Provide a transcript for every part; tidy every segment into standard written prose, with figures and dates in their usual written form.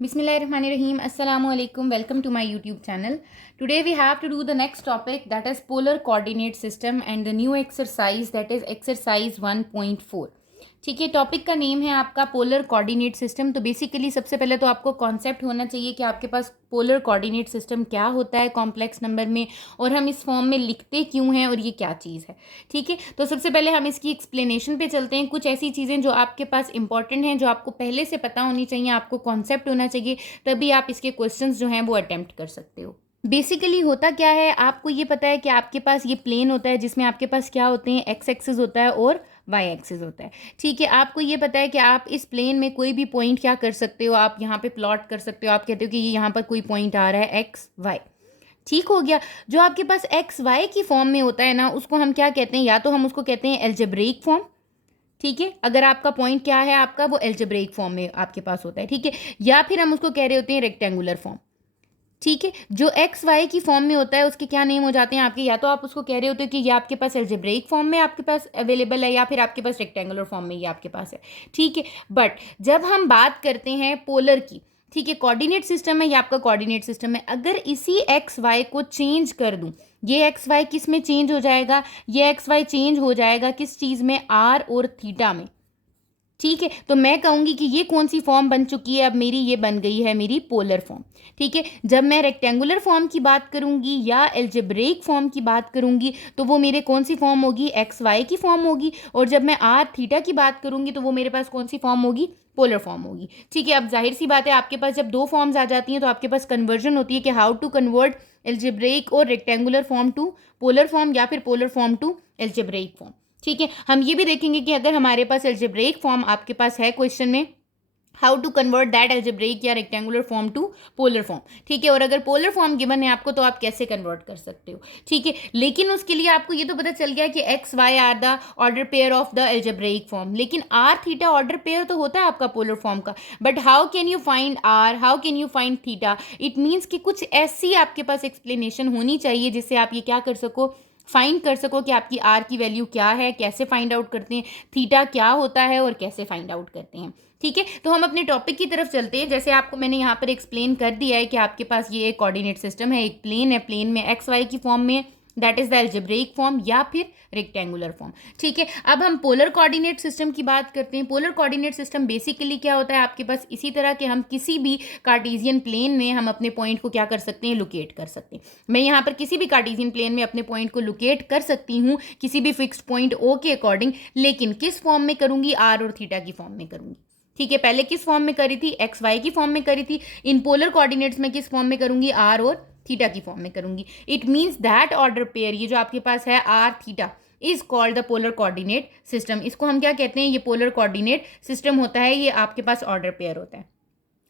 Bismillahirrahmanirrahim. Assalamu alaikum. Welcome to my YouTube channel. Today we have to do the next topic, that is polar coordinate system, and the new exercise, that is exercise 1.4. ठीक है, topic का name है आपका polar coordinate system. तो basically सबसे पहले तो आपको कॉन्सेप्ट होना चाहिए कि आपके पास पोलर कोऑर्डिनेट सिस्टम क्या होता है कॉम्प्लेक्स नंबर में, और हम इस फॉर्म में लिखते क्यों हैं और ये क्या चीज़ है। ठीक है, तो सबसे पहले हम इसकी एक्सप्लेनेशन पे चलते हैं। कुछ ऐसी चीज़ें जो आपके पास इंपॉर्टेंट हैं, जो आपको पहले से पता होनी चाहिए, आपको कॉन्सेप्ट होना चाहिए, तभी आप इसके क्वेश्चन जो हैं वो अटैम्प्ट कर सकते हो। बेसिकली होता क्या है, आपको ये पता है कि आपके पास ये प्लेन होता है जिसमें आपके पास क्या होते हैं, एक्स एक्सिस होता है और वाई एक्सिस होता है। ठीक है, आपको ये पता है कि आप इस प्लेन में कोई भी पॉइंट क्या कर सकते हो, आप यहाँ पे प्लॉट कर सकते हो। आप कहते हो कि ये यहाँ पर कोई पॉइंट आ रहा है एक्स वाई। ठीक हो गया। जो आपके पास एक्स वाई की फॉर्म में होता है ना, उसको हम क्या कहते हैं, या तो हम उसको कहते हैं एल्जेब्रिक फॉर्म। ठीक है, अगर आपका पॉइंट क्या है आपका, वो एल्जेब्रिक फॉर्म में आपके पास होता है। ठीक है, या फिर हम उसको कह रहे होते हैं रेक्टेंगुलर फॉर्म। ठीक है, जो एक्स वाई की फॉर्म में होता है उसके क्या नेम हो जाते हैं आपके, या तो आप उसको कह रहे होते हो कि ये आपके पास एल्जेब्रिक फॉर्म में आपके पास अवेलेबल है, या फिर आपके पास रेक्टेंगुलर फॉर्म में ये आपके पास है। ठीक है, बट जब हम बात करते हैं पोलर की, ठीक है, कोऑर्डिनेट सिस्टम है, ये आपका कोऑर्डिनेट सिस्टम है। अगर इसी एक्स वाई को चेंज कर दूं, ये एक्स वाई किस में चेंज हो जाएगा, ये एक्स वाई चेंज हो जाएगा किस चीज़ में, आर और थीटा में। ठीक है, तो मैं कहूँगी कि ये कौन सी फॉर्म बन चुकी है अब मेरी, ये बन गई है मेरी पोलर फॉर्म। ठीक है, जब मैं रेक्टेंगुलर फॉर्म की बात करूँगी या एल्जेब्रिक फॉर्म की बात करूँगी तो वो मेरे कौन सी फॉर्म होगी, एक्स वाई की फॉर्म होगी। और जब मैं आर थीटा की बात करूँगी तो वो मेरे पास कौन सी फॉर्म होगी, पोलर फॉर्म होगी। ठीक है, अब जाहिर सी बात है, आपके पास जब दो फॉर्म्स आ जाती हैं तो आपके पास कन्वर्जन होती है कि how to convert algebraic or rectangular form to polar form, या फिर polar form to algebraic form. ठीक है, हम ये भी देखेंगे कि अगर हमारे पास एल्जेब्रिक फॉर्म आपके पास है क्वेश्चन में, how to convert that algebraic या rectangular form to polar form. ठीक है, और अगर पोलर फॉर्म गिवन है आपको तो आप कैसे कन्वर्ट कर सकते हो। ठीक है, लेकिन उसके लिए आपको ये तो पता चल गया कि x y are the order pair of the algebraic form, लेकिन आर थीटा ऑर्डर पेयर तो होता है आपका पोलर फॉर्म का। But how can you find r, how can you find theta, it means कि कुछ ऐसी आपके पास एक्सप्लेनेशन होनी चाहिए जिससे आप ये क्या कर सको, फाइंड कर सको कि आपकी आर की वैल्यू क्या है, कैसे फाइंड आउट करते हैं, थीटा क्या होता है और कैसे फाइंड आउट करते हैं। ठीक है, तो हम अपने टॉपिक की तरफ चलते हैं। जैसे आपको मैंने यहाँ पर एक्सप्लेन कर दिया है कि आपके पास ये एक कोऑर्डिनेट सिस्टम है, एक प्लेन है, प्लेन में एक्स वाई की फॉर्म में, that is the algebraic form या फिर रेक्टेंगुलर फॉर्म। ठीक है, अब हम पोलर कोऑर्डिनेट सिस्टम की बात करते हैं। पोलर कोऑर्डिनेट सिस्टम बेसिकली क्या होता है, आपके पास इसी तरह के हम किसी भी कार्टेशियन प्लेन में हम अपने पॉइंट को क्या कर सकते हैं, लोकेट कर सकते हैं। मैं यहाँ पर किसी भी कार्टेशियन प्लेन में अपने पॉइंट को लोकेट कर सकती हूँ, किसी भी फिक्स्ड पॉइंट ओ के अकॉर्डिंग, लेकिन किस फॉर्म में करूँगी, आर और थीटा की फॉर्म में करूँगी। ठीक है, पहले किस फॉर्म में करी थी, एक्स वाई की फॉर्म में करी थी। इन पोलर कोऑर्डिनेट्स में किस फॉर्म में करूंगी, आर और थीटा की फॉर्म में करूंगी। It means that order pair, ये जो आपके पास है r theta, is called the polar coordinate system. इसको हम क्या कहते हैं, ये पोलर कोऑर्डिनेट सिस्टम होता है, ये आपके पास ऑर्डर पेयर होता है।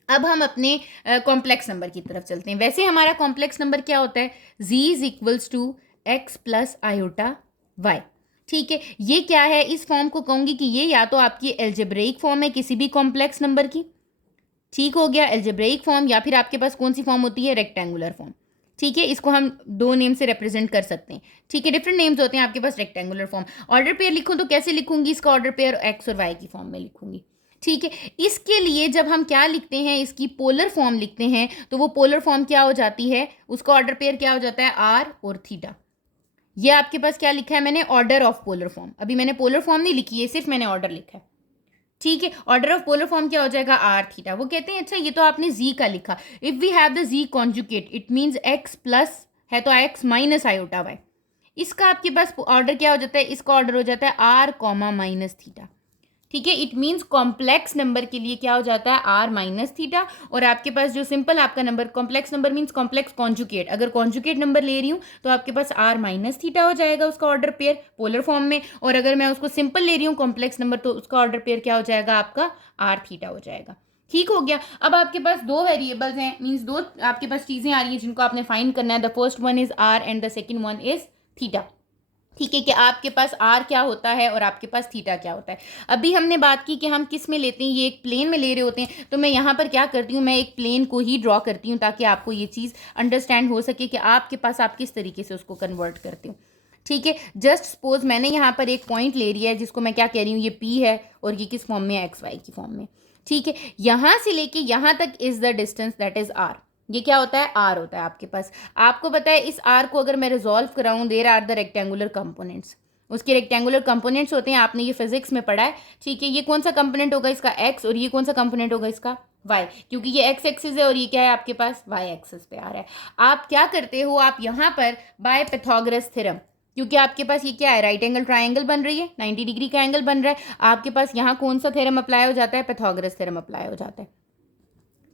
अब हम अपने कॉम्प्लेक्स नंबर की तरफ चलते हैं। वैसे हमारा कॉम्प्लेक्स नंबर क्या होता है, z is equals to x plus iota y. ठीक है, ये क्या है, इस फॉर्म को कहूंगी कि ये या तो आपकी एल्जेब्रिक फॉर्म है किसी भी कॉम्प्लेक्स नंबर की। ठीक हो गया, एल्जेब्रिक फॉर्म, या फिर आपके पास कौन सी फॉर्म होती है, रेक्टेंगुलर फॉर्म। ठीक है, इसको हम दो नेम से रिप्रेजेंट कर सकते हैं। ठीक है, डिफरेंट नेम्स होते हैं आपके पास। रेक्टेंगुलर फॉर्म ऑर्डर पेयर लिखूं तो कैसे लिखूंगी, इसका ऑर्डर पेयर एक्स और वाई की फॉर्म में लिखूंगी। ठीक है, इसके लिए जब हम क्या लिखते हैं, इसकी पोलर फॉर्म लिखते हैं, तो वो पोलर फॉर्म क्या हो जाती है, उसका ऑर्डर पेयर क्या हो जाता है, आर और थीटा। ये आपके पास क्या लिखा है मैंने, ऑर्डर ऑफ पोलर फॉर्म। अभी मैंने पोलर फॉर्म नहीं लिखी है, सिर्फ मैंने ऑर्डर लिखा है। ठीक है, ऑर्डर ऑफ पोलर फॉर्म क्या हो जाएगा, आर थीटा। वो कहते हैं अच्छा ये तो आपने जी का लिखा, if we have the z conjugate it means x plus है तो एक्स माइनस आयोटा वाई। इसका आपके पास ऑर्डर क्या हो जाता है, इसका ऑर्डर हो जाता है आर कॉमा माइनस थीटा। ठीक है, इट मीन्स कॉम्प्लेक्स नंबर के लिए क्या हो जाता है, आर माइनस थीटा। और आपके पास जो सिंपल आपका number, complex number means complex conjugate, अगर कॉन्जुगेट नंबर ले रही हूँ तो आपके पास आर माइनस थीटा हो जाएगा उसका ऑर्डर पेयर पोलर फॉर्म में। और अगर मैं उसको सिंपल ले रही हूँ कॉम्प्लेक्स नंबर, तो उसका ऑर्डर पेयर क्या हो जाएगा, आपका आर थीटा हो जाएगा। ठीक हो गया। अब आपके पास दो वेरिएबल्स हैं, मीन्स दो आपके पास चीज़ें आ रही हैं जिनको आपने फाइंड करना है। The first one is r and the second one is theta. ठीक है, कि आपके पास आर क्या होता है और आपके पास थीटा क्या होता है। अभी हमने बात की कि हम किस में लेते हैं, ये एक प्लेन में ले रहे होते हैं। तो मैं यहाँ पर क्या करती हूँ, मैं एक प्लेन को ही ड्रॉ करती हूँ ताकि आपको ये चीज़ अंडरस्टैंड हो सके कि आपके पास आप किस तरीके से उसको कन्वर्ट करते हो। ठीक है, जस्ट सपोज मैंने यहाँ पर एक पॉइंट ले लिया है जिसको मैं क्या कह रही हूँ, ये पी है और ये किस फॉर्म में है, एक्स वाई की फॉर्म में। ठीक है, यहाँ से लेके यहाँ तक is the distance that is r. ये क्या होता है, आर होता है आपके पास। आपको पता है इस आर को अगर मैं रिजॉल्व कराऊं, there are the rectangular components, उसके रेक्टेंगुलर कंपोनेंट्स होते हैं, आपने ये फिजिक्स में पढ़ा है। ठीक है, ये कौन सा कंपोनेंट होगा इसका, एक्स, और ये कौन सा कंपोनेंट होगा इसका, वाई, क्योंकि ये एक्स एक्सिस है और ये क्या है आपके पास, वाई एक्सिस पे आ रहा है। आप क्या करते हो, आप यहाँ पर बाय पाइथागोरस थ्योरम, क्योंकि आपके पास ये क्या है, राइट एंगल ट्राइंगल बन रही है, 90 डिग्री का एंगल बन रहा है, आपके पास यहाँ कौन सा थ्योरम अप्लाई हो जाता है, पाइथागोरस थ्योरम अप्लाई हो जाता है।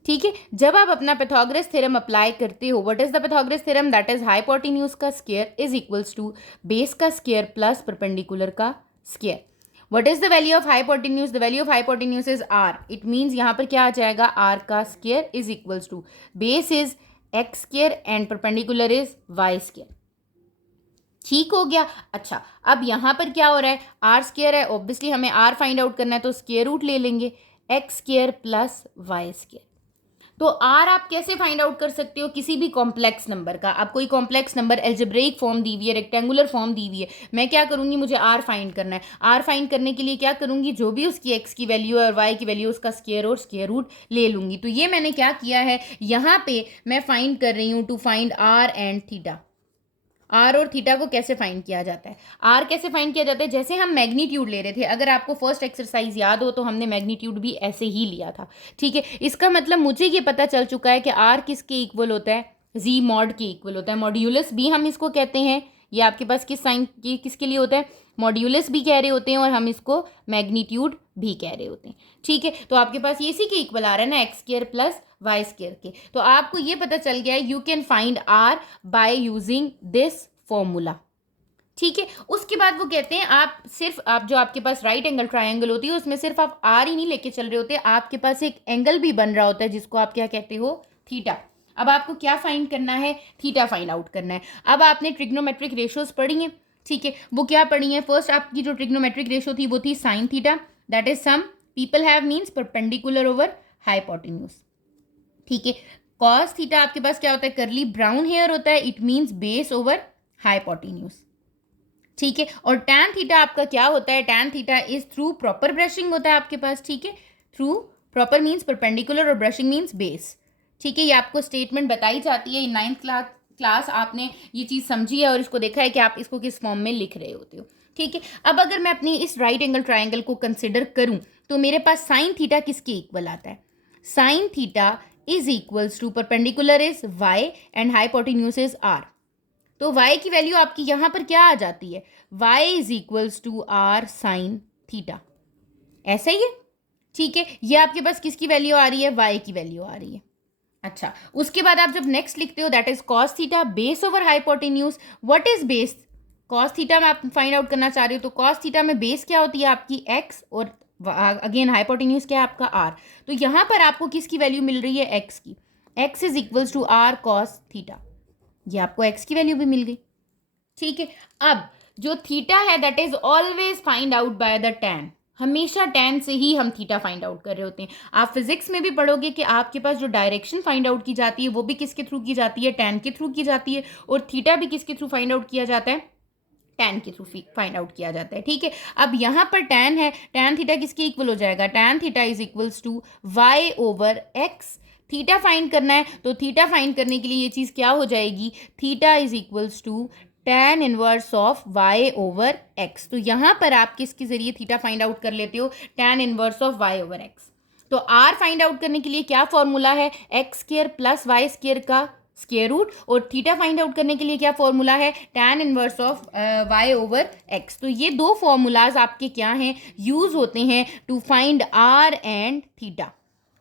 ठीक है, जब आप अपना पाइथागोरस थ्योरम अप्लाई करते हो, what is the Pythagoras theorem, that is hypotenuse का square is equals to base का स्क्वायर प्लस परपेंडिकुलर का square. What is the value of hypotenuse, the value of hypotenuse is R, it means यहाँ पर क्या आ जाएगा, R का square is equals to base is X square and perpendicular is Y square. ठीक हो गया। अच्छा, अब यहाँ पर क्या हो रहा है, आर स्क्वायर है, ऑब्वियसली हमें आर फाइंड आउट करना है, तो स्क्वायर रूट ले लेंगे x square plus Y square. तो आर आप कैसे फाइंड आउट कर सकते हो, किसी भी कॉम्प्लेक्स नंबर का। आप कोई कॉम्प्लेक्स नंबर, एल्जेब्रिक फॉर्म दी हुई है, रेक्टेंगुलर फॉर्म दी हुई है, मैं क्या करूंगी, मुझे आर फाइंड करना है। आर फाइंड करने के लिए क्या करूंगी, जो भी उसकी एक्स की वैल्यू है और वाई की वैल्यू, उसका स्क्वायर और स्क्वायर रूट ले लूंगी। तो ये मैंने क्या किया है, यहाँ पे मैं फाइंड कर रही हूँ to find r and theta. R और थीटा को कैसे फाइंड किया जाता है, आर कैसे फाइंड किया जाता है, जैसे हम मैग्नीट्यूड ले रहे थे, अगर आपको फर्स्ट एक्सरसाइज याद हो तो हमने मैग्नीट्यूड भी ऐसे ही लिया था। ठीक है, इसका मतलब मुझे ये पता चल चुका है कि आर किसके इक्वल होता है, जी मॉड के इक्वल होता है, मॉड्यूलस भी हम इसको कहते हैं। ये आपके पास किस साइन की किसके लिए होता है, मॉड्यूलस भी कह रहे होते हैं और हम इसको मैग्नीट्यूड भी कह रहे होते हैं। ठीक है, तो आपके पास ये इसी के इक्वल आ रहा है ना, x square plus Y square के। तो आपको ये पता चल गया है, you can find r by using this formula. ठीक है, उसके बाद वो कहते हैं आप जो आपके पास राइट एंगल ट्रायंगल होती है, उसमें सिर्फ आप आर ही नहीं लेके चल रहे होते, आपके पास एक एंगल भी बन रहा होता है जिसको आप क्या कहते हो, थीटा। अब आपको क्या फाइंड करना है, थीटा फाइंड आउट करना है। अब आपने ट्रिग्नोमेट्रिक रेशियोज पढ़ी हैं, ठीक है, वो क्या पढ़ी है, फर्स्ट आपकी जो ट्रिग्नोमेट्रिक रेशियो थी वो थी sine theta, that is some people have means perpendicular over hypotenuse. ठीक है, कॉस थीटा आपके पास क्या होता है, करली ब्राउन हेयर होता है, it means base over hypotenuse. ठीक है, और टैन थीटा आपका क्या होता है, tan theta is through proper brushing होता है आपके पास। ठीक है, थ्रू प्रॉपर मीन्स परपेंडिकुलर और ब्रशिंग मीन्स बेस। ठीक है, ये आपको स्टेटमेंट बताई जाती है, इन 9th क्लास आपने ये चीज़ समझी है और इसको देखा है कि आप इसको किस फॉर्म में लिख रहे होते हो। ठीक है, अब अगर मैं अपनी इस राइट एंगल ट्राइंगल को कंसिडर करूं तो मेरे पास साइन थीटा किसके इक्वल आता है, sine theta is equals to perpendicular is y and hypotenuse is r. तो y की वैल्यू आपकी यहाँ पर क्या आ जाती है, y is equals to r sine theta, ऐसा ही है। ठीक है, ये आपके पास किसकी वैल्यू आ रही है, y की वैल्यू आ रही है। अच्छा, उसके बाद आप जब नेक्स्ट लिखते हो that is cos theta base over hypotenuse. What is base, cos theta में आप फाइंड आउट करना चाह रहे हो, तो कॉस थीटा में बेस क्या होती है आपकी x, और अगेन हाइपोटेन्यूज क्या है आपका r। तो यहाँ पर आपको किसकी वैल्यू मिल रही है, x की, x is equals to r cos theta, ये आपको x की वैल्यू भी मिल गई। ठीक है, अब जो थीटा है that is always find out by the tan, हमेशा टैन से ही हम थीटा फाइंड आउट कर रहे होते हैं। आप फिजिक्स में भी पढ़ोगे कि आपके पास जो डायरेक्शन फाइंड आउट की जाती है वो भी किसके थ्रू की जाती है, टैन के थ्रू की जाती है, और थीटा भी किसके थ्रू फाइंड आउट किया जाता है, टैन के थ्रू फाइंड आउट किया जाता है। ठीक है, अब यहाँ पर टैन है, टैन थीटा किसके इक्वल हो जाएगा, tan theta is equals to y over x. Theta find करना है, तो थीटा फाइंड करने के लिए ये चीज़ क्या हो जाएगी, theta is equals to tan inverse of Y over x. तो यहाँ पर आप किसके जरिए थीटा फाइंड आउट कर लेते हो, tan inverse of Y over x. तो आर फाइंड आउट करने के लिए क्या फॉर्मूला है, x square plus Y square का स्क्वायर रूट, और थीटा फाइंड आउट करने के लिए क्या फॉर्मूला है, tan inverse of Y over x. तो ये दो फॉर्मूलाज आपके क्या हैं, यूज होते हैं to find r and theta.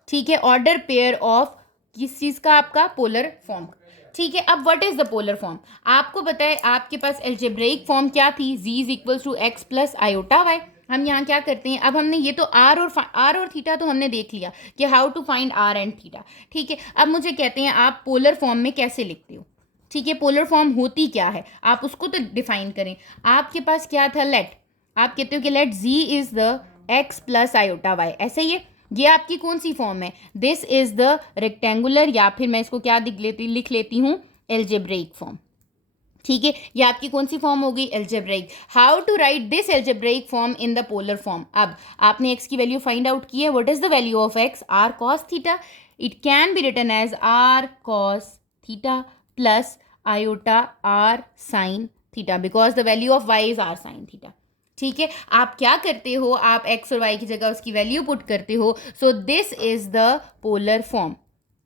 ठीक है, ऑर्डर पेयर ऑफ किस चीज़ का, आपका पोलर फॉर्म। ठीक है, अब what is the polar form, आपको पता है आपके पास एल्जेब्रिक फॉर्म क्या थी, z is equals to x plus iota y. हम यहाँ क्या करते हैं, अब हमने ये तो आर और थीटा तो हमने देख लिया कि how to find r and theta. ठीक है, अब मुझे कहते हैं आप पोलर फॉर्म में कैसे लिखते हो। ठीक है, पोलर फॉर्म होती क्या है, आप उसको तो डिफाइन करें। आपके पास क्या था, लेट, आप कहते हो कि let z is the x plus iota y, ऐसे ही है। ये आपकी कौन सी फॉर्म है, दिस इज द रेक्टेंगुलर, या फिर मैं इसको क्या लिख लेती हूँ, एल्जेब्रिक फॉर्म। ठीक है, ये आपकी कौन सी फॉर्म हो गई, algebraic. How to write this algebraic form in the polar form. अब आपने एक्स की वैल्यू फाइंड आउट की है, what is the value of x, r cos theta. It can be written as r cos theta plus iota r sine theta, because the value of y is r sine theta. ठीक है, आप क्या करते हो, आप x और Y की जगह उसकी वैल्यू पुट करते हो। सो this is the polar form.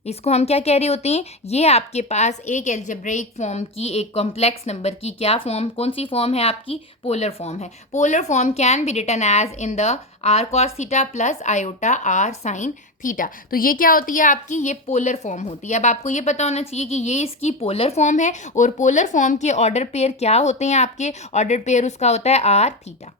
इसको हम क्या कह रहे होते हैं, ये आपके पास एक एल्जेब्राइक फॉर्म की, एक कॉम्प्लेक्स नंबर की क्या फॉर्म, कौन सी फॉर्म है आपकी, पोलर फॉर्म है। Polar form can be written as in the r cos theta plus iota r sine theta. तो ये क्या होती है आपकी, ये पोलर फॉर्म होती है। अब आपको ये पता होना चाहिए कि ये इसकी पोलर फॉर्म है, और पोलर फॉर्म के ऑर्डर पेयर क्या होते हैं, आपके ऑर्डर पेयर उसका होता है आर थीटा।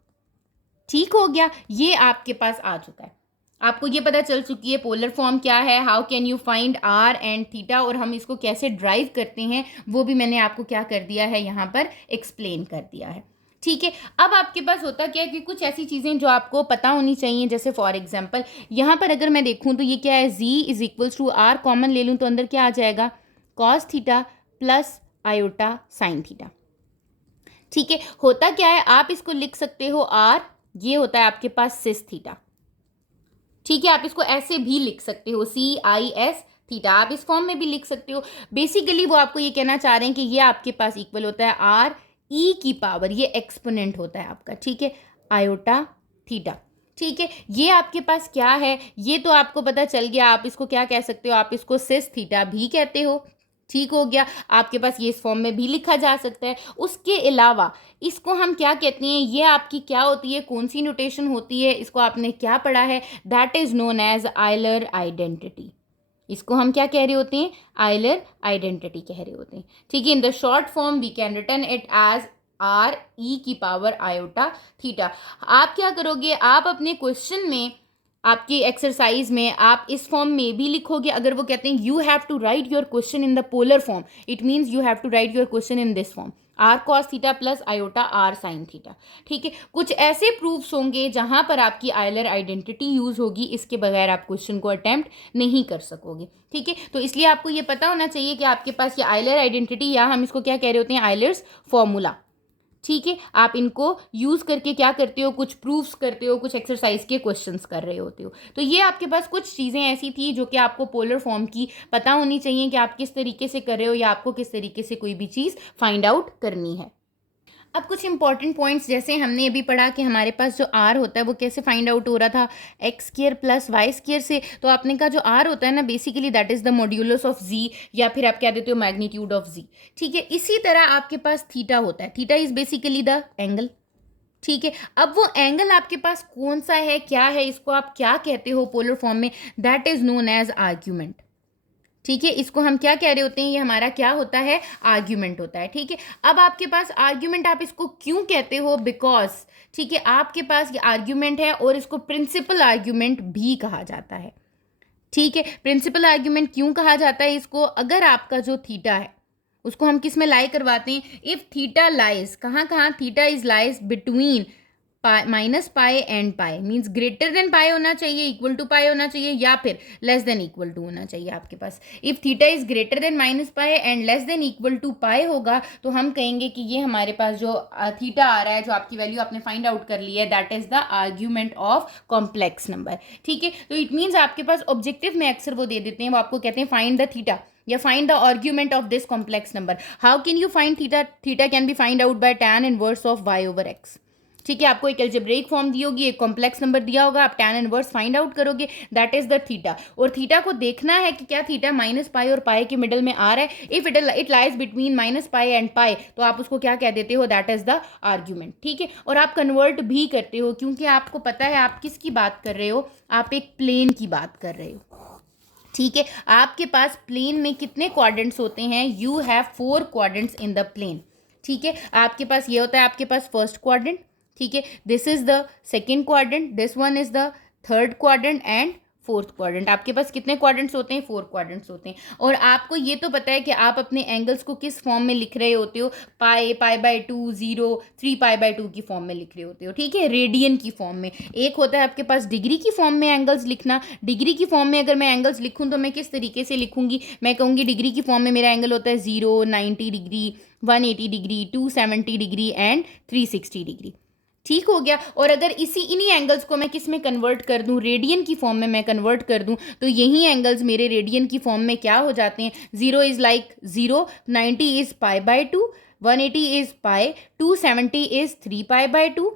ठीक हो गया, ये आपके पास आ चुका है, आपको ये पता चल चुकी है पोलर फॉर्म क्या है, how can you find r and theta, और हम इसको कैसे ड्राइव करते हैं वो भी मैंने आपको क्या कर दिया है, यहाँ पर एक्सप्लेन कर दिया है। ठीक है, अब आपके पास होता क्या है कि कुछ ऐसी चीज़ें जो आपको पता होनी चाहिए, जैसे फॉर एग्जांपल यहाँ पर अगर मैं देखूँ तो ये क्या है, z is equals to r common ले लूँ तो अंदर क्या आ जाएगा, cos theta plus iota sine theta. ठीक है, होता क्या है, आप इसको लिख सकते हो आर, ये होता है आपके पास सिस थीटा। ठीक है, आप इसको ऐसे भी लिख सकते हो, CIS थीटा, आप इस फॉर्म में भी लिख सकते हो। बेसिकली वो आपको ये कहना चाह रहे हैं कि ये आपके पास इक्वल होता है आर ई की पावर, ये एक्सपोनेंट होता है आपका, ठीक है, आयोटा थीटा। ठीक है, ये आपके पास क्या है, ये तो आपको पता चल गया, आप इसको क्या कह सकते हो, आप इसको सिस थीटा भी कहते हो। ठीक हो गया, आपके पास ये इस फॉर्म में भी लिखा जा सकता है। उसके अलावा इसको हम क्या कहते हैं, ये आपकी क्या होती है, कौन सी नोटेशन होती है, इसको आपने क्या पढ़ा है, that is known as Euler identity. इसको हम क्या कह रहे होते हैं, आइलर आइडेंटिटी कह रहे होते हैं। ठीक है, in the short form we can written it as r e की पावर आयोटा थीटा। आप क्या करोगे, आप अपने क्वेश्चन में, आपकी एक्सरसाइज में आप इस फॉर्म में भी लिखोगे। अगर वो कहते हैं you have to write your question in the polar form, it means you have to write your question in this form, r cos theta plus iota r sine theta. ठीक है, कुछ ऐसे प्रूफ्स होंगे जहां पर आपकी आइलर आइडेंटिटी यूज होगी, इसके बगैर आप क्वेश्चन को अटेम्प्ट नहीं कर सकोगे। ठीक है, तो इसलिए आपको ये पता होना चाहिए कि आपके पास ये आइलर आइडेंटिटी, या हम इसको क्या कह रहे होते हैं, आइलर्स फॉर्मूला। ठीक है, आप इनको यूज़ करके क्या करते हो, कुछ प्रूफ्स करते हो, कुछ एक्सरसाइज के क्वेश्चंस कर रहे होते हो। तो ये आपके पास कुछ चीज़ें ऐसी थी जो कि आपको पोलर फॉर्म की पता होनी चाहिए कि आप किस तरीके से कर रहे हो, या आपको किस तरीके से कोई भी चीज़ फाइंड आउट करनी है। अब कुछ इंपॉर्टेंट पॉइंट्स, जैसे हमने अभी पढ़ा कि हमारे पास जो आर होता है वो कैसे फाइंड आउट हो रहा था, X square plus Y square से। तो आपने कहा जो आर होता है ना, basically that is the modulus of Z, या फिर आप क्या देते हो, मैग्नीट्यूड ऑफ जी। ठीक है, इसी तरह आपके पास थीटा होता है, theta is basically the angle. ठीक है, अब वो एंगल आपके पास कौन सा है, क्या है, इसको आप क्या कहते हो पोलर फॉर्म में, that is known as argument. ठीक है, इसको हम क्या कह रहे होते हैं, ये हमारा क्या होता है, आर्ग्यूमेंट होता है। ठीक है, अब आपके पास आर्ग्यूमेंट, आप इसको क्यों कहते हो, बिकॉज, ठीक है, आपके पास ये आर्ग्यूमेंट है, और इसको प्रिंसिपल आर्ग्यूमेंट भी कहा जाता है। ठीक है, प्रिंसिपल आर्ग्यूमेंट क्यों कहा जाता है इसको, अगर आपका जो थीटा है उसको हम किस में लाई करवाते हैं, इफ थीटा लाइज, कहाँ कहाँ, theta is lies between minus pi and pi, means greater than pi होना चाहिए, इक्वल टू पाई होना चाहिए, या फिर लेस देन इक्वल टू होना चाहिए आपके पास। If theta is greater than minus pi and less than equal to pi होगा, तो हम कहेंगे कि ये हमारे पास जो थीटा आ रहा है, जो आपकी वैल्यू आपने फाइंड आउट कर ली है, that is the argument of complex number. ठीक है, तो इट मीन्स आपके पास ऑब्जेक्टिव में अक्सर वो दे देते हैं, वो आपको कहते हैं फाइंड द थीटा, या find the argument of this complex number. How can you find theta, theta can be find out by tan inverse of y over x। ठीक है, आपको एक एल्जेब्रिक फॉर्म दी होगी, एक कॉम्प्लेक्स नंबर दिया होगा, आप tan इनवर्स फाइंड आउट करोगे, दैट इज द थीटा। और थीटा को देखना है कि क्या थीटा माइनस पाई और पाई के मिडल में आ रहा है। If it lies between minus pi and पाई, तो आप उसको क्या कह देते हो, दैट इज द आर्ग्यूमेंट। ठीक है, और आप कन्वर्ट भी करते हो, क्योंकि आपको पता है आप किसकी बात कर रहे हो, आप एक प्लेन की बात कर रहे हो। ठीक है, आपके पास प्लेन में कितने क्वाड्रेंट्स होते हैं, you have 4 quadrants in the plane. ठीक है, आपके पास ये होता है, आपके पास फर्स्ट क्वाड्रेंट, ठीक है, this is the second quadrant, this one is the third quadrant and fourth quadrant. आपके पास कितने क्वाड्रेंट्स होते हैं, 4 क्वाड्रेंट्स होते हैं। और आपको ये तो पता है कि आप अपने एंगल्स को किस फॉर्म में लिख रहे होते हो, पाई, पाई बाय 2, 0, 3 पाई बाय 2 की फॉर्म में लिख रहे होते हो। ठीक है, रेडियन की फॉर्म में। एक होता है आपके पास डिग्री की फॉर्म में एंगल्स लिखना। डिग्री की फॉर्म में अगर मैं एंगल्स लिखूँ तो मैं किस तरीके से लिखूंगी, मैं कहूँगी डिग्री की फॉर्म में मेरा एंगल होता है 0, 90 degree, 180 degree, 270 degree and 360 degree. ठीक हो गया। और अगर इन्हीं एंगल्स को मैं किस में कन्वर्ट कर दूं, रेडियन की फॉर्म में मैं कन्वर्ट कर दूं, तो यही एंगल्स मेरे रेडियन की फॉर्म में क्या हो जाते हैं, 0 is like 0, 90 is π/2, 180 is pi, 270 is 3π/2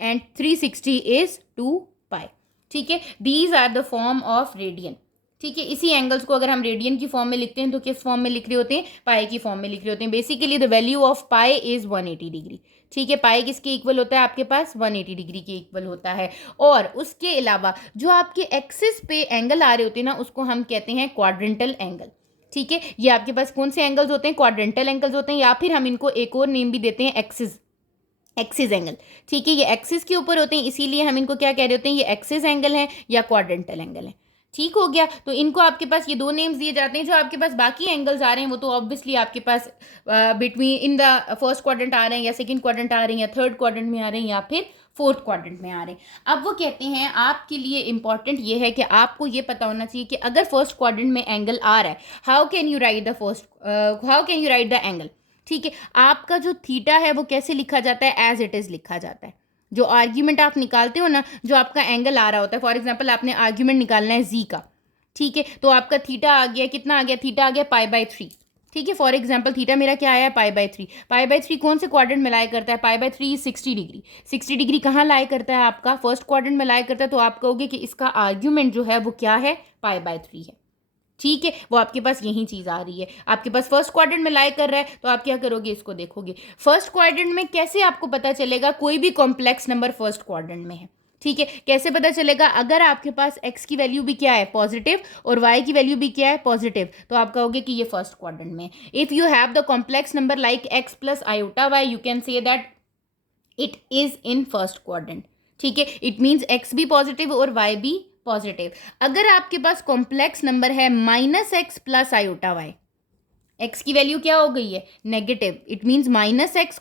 and 360 is 2π। ठीक है, these are the form of radian. ठीक है, इसी एंगल्स को अगर हम रेडियन की फॉर्म में लिखते हैं तो किस फॉर्म में लिख रहे होते हैं, पाई की फॉर्म में लिख रहे होते हैं। Basically the value of pi is 180 degree. ठीक है, पाई किसके इक्वल होता है आपके पास, 180 डिग्री के इक्वल होता है। और उसके अलावा जो आपके एक्सिस पे एंगल आ रहे होते हैं ना, उसको हम कहते हैं क्वाड्रेंटल एंगल। ठीक है, ये आपके पास कौन से एंगल्स होते हैं, क्वाड्रेंटल एंगल्स होते हैं, या फिर हम इनको एक और नेम भी देते हैं, एक्सिस एंगल। ठीक है, ये एक्सिस के ऊपर होते हैं, इसीलिए हम इनको क्या कह रहे होते हैं, ये एक्सिस एंगल है या क्वाड्रेंटल एंगल है। ठीक हो गया। तो इनको आपके पास ये दो नेम्स दिए जाते हैं। जो आपके पास बाकी एंगल्स आ रहे हैं वो तो ऑब्वियसली आपके पास between in the first quadrant आ रहे हैं, या सेकंड क्वाड्रेंट आ रहे हैं, या थर्ड क्वाड्रेंट में आ रहे हैं, या फिर फोर्थ क्वाड्रेंट में आ रहे हैं। अब वो कहते हैं आपके लिए इंपॉर्टेंट ये है कि आपको ये पता होना चाहिए कि अगर फर्स्ट क्वाड्रेंट में एंगल आ रहा है, how can you right the angle. ठीक है, आपका जो थीटा है वो कैसे लिखा जाता है, एज इट इज़ लिखा जाता है। जो आर्ग्यूमेंट आप निकालते हो ना, जो आपका एंगल आ रहा होता है, फॉर एग्जांपल आपने आर्ग्यूमेंट निकालना है जी का। ठीक है, तो आपका थीटा आ गया, कितना आ गया, थीटा आ गया π/3। ठीक है, फॉर एग्जांपल थीटा मेरा क्या आया, π/3। π/3 कौन से क्वाड्रेंट में लाया करता है, π/3 60 डिग्री। 60 डिग्री कहाँ लाया करता है, आपका फर्स्ट क्वाड्रेंट में लाया करता है। तो आप कहोगे कि इसका आर्ग्यूमेंट जो है वो क्या है, π/3 है। ठीक है, वो आपके पास यही चीज़ आ रही है, आपके पास फर्स्ट क्वाड्रेंट में लाई कर रहा है। तो आप क्या करोगे, इसको देखोगे फर्स्ट क्वाड्रेंट में। कैसे आपको पता चलेगा कोई भी कॉम्प्लेक्स नंबर फर्स्ट क्वाड्रेंट में है। ठीक है, कैसे पता चलेगा, अगर आपके पास x की वैल्यू भी क्या है, पॉजिटिव, और y की वैल्यू भी क्या है, पॉजिटिव, तो आप कहोगे कि ये फर्स्ट क्वाड्रेंट में है। If you have the complex number like x plus iota y, you can say that it is in first quadrant. ठीक है, इट मीन्स x भी पॉजिटिव और y भी पॉजिटिव। अगर आपके पास कॉम्प्लेक्स नंबर है -x plus iota y, x की value क्या हो गई है, negative, it means -x,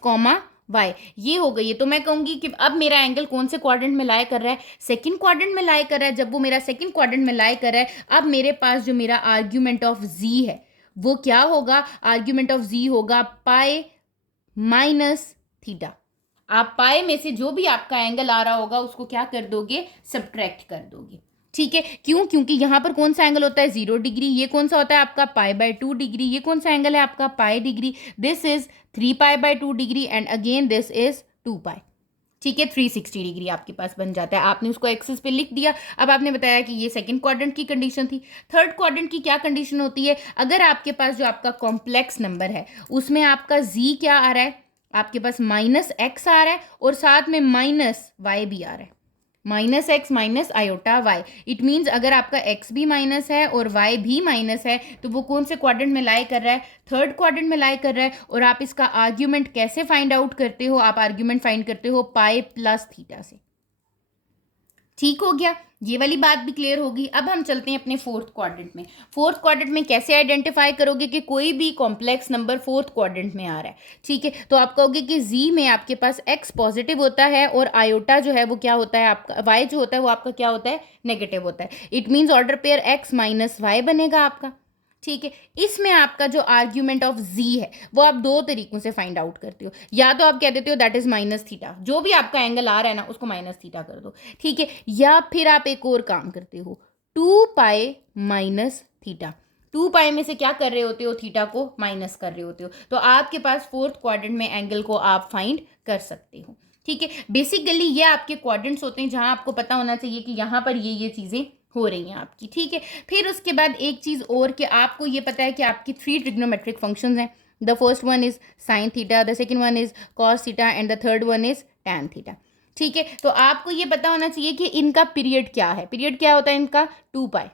y, ये हो गई है। तो मैं कहूंगी कि अब मेरा एंगल कौन से क्वाड्रेंट में लाई कर रहा है, सेकंड क्वाड्रेंट में लाई कर रहा है। जब वो मेरा सेकंड क्वाड्रेंट में लाई कर रहा है, अब मेरे पास जो मेरा आर्ग्यूमेंट ऑफ z है वो क्या होगा, आर्ग्यूमेंट ऑफ z होगा पाई माइनस थीटा। आप पाई में से जो भी आपका एंगल आ रहा होगा उसको क्या कर दोगे, सब्ट्रैक्ट कर दोगे। ठीक है, क्यों, क्योंकि यहाँ पर कौन सा एंगल होता है, 0 डिग्री। ये कौन सा होता है आपका π/2 डिग्री। ये कौन सा एंगल है आपका, pi degree. This is 3π/2 degree and again this is 2π। ठीक है, 360 डिग्री आपके पास बन जाता है। आपने उसको एक्सिस पे लिख दिया। अब आपने बताया कि ये सेकंड क्वाड्रेंट की कंडीशन थी। थर्ड क्वाड्रेंट की क्या कंडीशन होती है, अगर आपके पास जो आपका कॉम्प्लेक्स नंबर है उसमें आपका z क्या आ रहा है, आपके पास -x आ रहा है और साथ में -y भी आ रहा है, -x minus iota y। It means अगर आपका x भी माइनस है और y भी माइनस है तो वो कौन से क्वाड्रेंट में लाई कर रहा है, थर्ड क्वाड्रेंट में लाई कर रहा है। और आप इसका आर्ग्यूमेंट कैसे फाइंड आउट करते हो, आप आर्ग्यूमेंट फाइंड करते हो पाई प्लस थीटा से। ठीक हो गया, ये वाली बात भी क्लियर होगी। अब हम चलते हैं अपने फोर्थ क्वाड्रेंट में। फोर्थ क्वाड्रेंट में कैसे आइडेंटिफाई करोगे कि कोई भी कॉम्प्लेक्स नंबर फोर्थ क्वाड्रेंट में आ रहा है। ठीक है, तो आप कहोगे कि z में आपके पास x पॉजिटिव होता है और आयोटा जो है वो क्या होता है आपका, y जो होता है वो आपका क्या होता है, नेगेटिव होता है। It means order pair x minus y बनेगा आपका। ठीक है, इसमें आपका जो आर्ग्यूमेंट ऑफ z है वो आप दो तरीकों से फाइंड आउट करते हो। या तो आप कह देते हो दैट इज -थीटा, जो भी आपका एंगल आ रहा है ना उसको -थीटा कर दो। ठीक है, या फिर आप एक और काम करते हो, 2π माइनस थीटा। 2π में से क्या कर रहे होते हो, थीटा को माइनस कर रहे होते हो। तो आपके पास फोर्थ क्वाड्रेंट में एंगल को आप फाइंड कर सकते हो। ठीक है, बेसिकली ये आपके क्वाड्रेंट्स होते हैं जहां आपको पता होना चाहिए कि यहाँ पर ये चीज़ें हो रही हैं आपकी। ठीक है, फिर उसके बाद एक चीज़ और कि आपको ये पता है कि आपकी 3 ट्रिग्नोमेट्रिक फंक्शंस हैं। The first one is sine theta, the second one is cos theta and the third one is tan theta. ठीक है, तो आपको ये पता होना चाहिए कि इनका पीरियड क्या है। पीरियड क्या होता है इनका, 2π।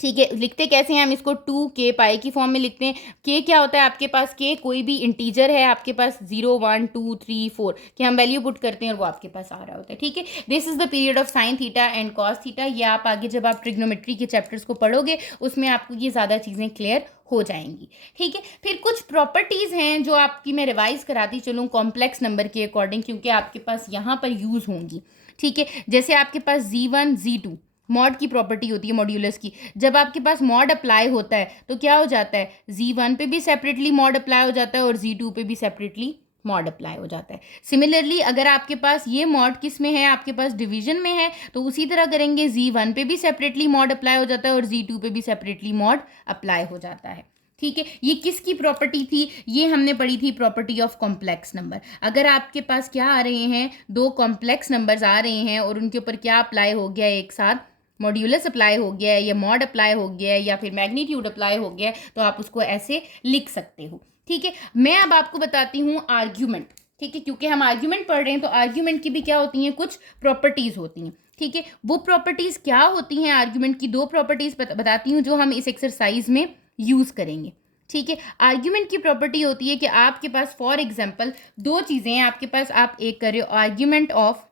ठीक है, लिखते कैसे हैं हम इसको, 2k पाई की फॉर्म में लिखते हैं। k क्या होता है आपके पास, k कोई भी इंटीजर है आपके पास, 0 1 2 3 4 कि हम वैल्यू पुट करते हैं और वो आपके पास आ रहा होता है। ठीक है, this is the period of sine theta and cos theta. ये आप आगे जब आप ट्रिग्नोमेट्री के चैप्टर्स को पढ़ोगे उसमें आपको ये ज़्यादा चीज़ें क्लियर हो जाएंगी। ठीक है, फिर कुछ प्रॉपर्टीज़ हैं जो आपकी मैं रिवाइज कराती चलूँ कॉम्प्लेक्स नंबर के अकॉर्डिंग, क्योंकि आपके पास यहाँ पर यूज़ होंगी। ठीक है, जैसे आपके पास z1 z2 मॉड की प्रॉपर्टी होती है मॉड्यूलस की, जब आपके पास मॉड अप्लाई होता है तो क्या हो जाता है, Z1 पे भी सेपरेटली मॉड अप्लाई हो जाता है और Z2 पे भी सेपरेटली मॉड अप्लाई हो जाता है। सिमिलरली अगर आपके पास ये मॉड किस में है, आपके पास डिवीजन में है, तो उसी तरह करेंगे, Z1 पे भी सेपरेटली मॉड अप्लाई हो जाता है और Z2 पे भी सेपरेटली मॉड अप्लाई हो जाता है। ठीक है, ये किसकी प्रॉपर्टी थी, ये हमने पढ़ी थी प्रॉपर्टी ऑफ कॉम्प्लेक्स नंबर। अगर आपके पास क्या आ रहे हैं, दो कॉम्प्लेक्स नंबर्स आ रहे हैं और उनके ऊपर क्या अप्लाई हो गया है, एक साथ मॉड्यूलस अप्लाई हो गया है या मॉड अप्लाई हो गया है या फिर मैग्नीट्यूड अप्लाई हो गया है, तो आप उसको ऐसे लिख सकते हो। ठीक है, मैं अब आपको बताती हूँ आर्ग्यूमेंट। ठीक है, क्योंकि हम आर्ग्यूमेंट पढ़ रहे हैं तो आर्ग्यूमेंट की भी क्या होती हैं, कुछ प्रॉपर्टीज होती हैं। ठीक है, वो प्रॉपर्टीज क्या होती हैं, आर्ग्यूमेंट की दो प्रॉपर्टीज बताती हूँ जो हम इस एक्सरसाइज में यूज करेंगे। ठीक है, आर्ग्यूमेंट की प्रॉपर्टी होती है कि आपके पास फॉर एग्जांपल दो चीज़ें हैं आपके पास, आप एक कर रहे हो आर्ग्यूमेंट ऑफ,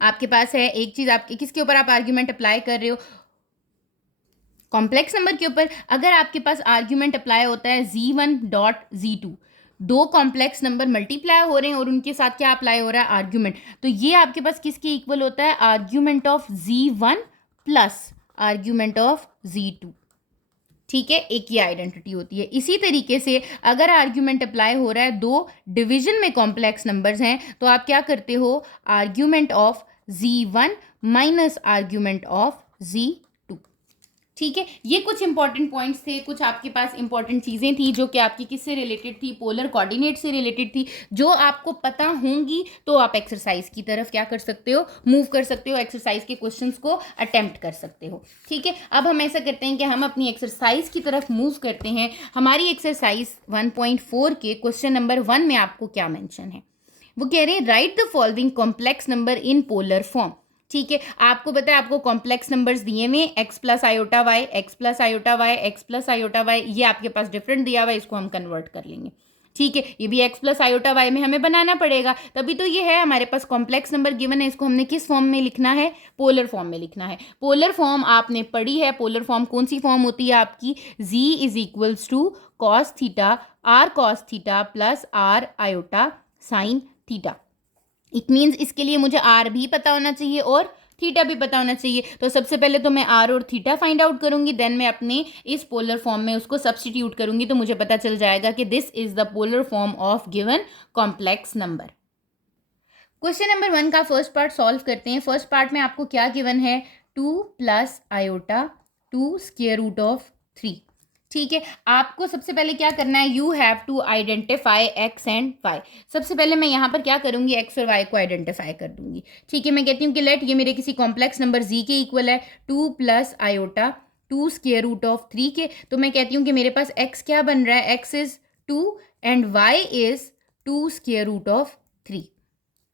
आपके पास है एक चीज़, आपके किसके ऊपर आप आर्ग्यूमेंट अप्लाई कर रहे हो, कॉम्प्लेक्स नंबर के ऊपर। अगर आपके पास आर्ग्यूमेंट अप्लाई होता है Z1 डॉट Z2, दो कॉम्प्लेक्स नंबर मल्टीप्लाई हो रहे हैं और उनके साथ क्या अप्लाई हो रहा है, आर्ग्यूमेंट, तो ये आपके पास किसके इक्वल होता है, argument of Z1 plus argument of Z2। ठीक है, एक ही आइडेंटिटी होती है। इसी तरीके से अगर आर्ग्यूमेंट अप्लाई हो रहा है, दो डिवीजन में कॉम्प्लेक्स नंबर्स हैं, तो आप क्या करते हो, argument of Z1 minus argument of Z2। ठीक है, ये कुछ इंपॉर्टेंट पॉइंट्स थे, कुछ आपके पास इंपॉर्टेंट चीज़ें थी जो कि आपकी किससे रिलेटेड थी, पोलर कोऑर्डिनेट से रिलेटेड थी। जो आपको पता होंगी तो आप एक्सरसाइज की तरफ क्या कर सकते हो, मूव कर सकते हो, एक्सरसाइज के क्वेश्चंस को अटेम्प्ट कर सकते हो। ठीक है, अब हम ऐसा करते हैं कि हम अपनी एक्सरसाइज की तरफ मूव करते हैं। हमारी एक्सरसाइज 1.4 के क्वेश्चन नंबर 1 में आपको क्या मेंशन है, वो कह रहे हैं right the following complex number in polar form. ठीक है, आपको पता है आपको कॉम्प्लेक्स नंबर्स दिए हुए x plus iota y, x plus iota y, x plus iota y, ये आपके पास डिफरेंट दिया हुआ है, इसको हम कन्वर्ट कर लेंगे। ठीक है, ये भी एक्स प्लस आयोटा वाई में हमें बनाना पड़ेगा, तभी तो ये है हमारे पास कॉम्प्लेक्स नंबर गिवन है। इसको हमने किस फॉर्म में लिखना है, पोलर फॉर्म में लिखना है। पोलर फॉर्म आपने पढ़ी है, पोलर फॉर्म कौन सी फॉर्म होती है आपकी, z is equals to cos theta r cos theta plus r iota sine theta. It means इसके लिए मुझे आर भी पता होना चाहिए और थीटा भी पता होना चाहिए। तो सबसे पहले तो मैं आर और थीटा फाइंड आउट करूंगी, देन मैं अपने इस पोलर फॉर्म में उसको सब्सटीट्यूट करूंगी, तो मुझे पता चल जाएगा कि this is the polar form of given complex number. Question number 1 का फर्स्ट पार्ट सॉल्व करते हैं। फर्स्ट पार्ट में आपको क्या गिवन है, 2 plus iota 2 square root of 3। ठीक है, आपको सबसे पहले क्या करना है, you have to identify x and y. सबसे पहले मैं यहाँ पर क्या करूँगी, एक्स और वाई को आइडेंटिफाई कर दूंगी। ठीक है, मैं कहती हूँ कि लेट ये मेरे किसी कॉम्प्लेक्स नंबर जी के इक्वल है, 2 plus iota 2 square root of 3 के, तो मैं कहती हूँ कि मेरे पास एक्स क्या बन रहा है, x is 2 and y is 2 square root of 3।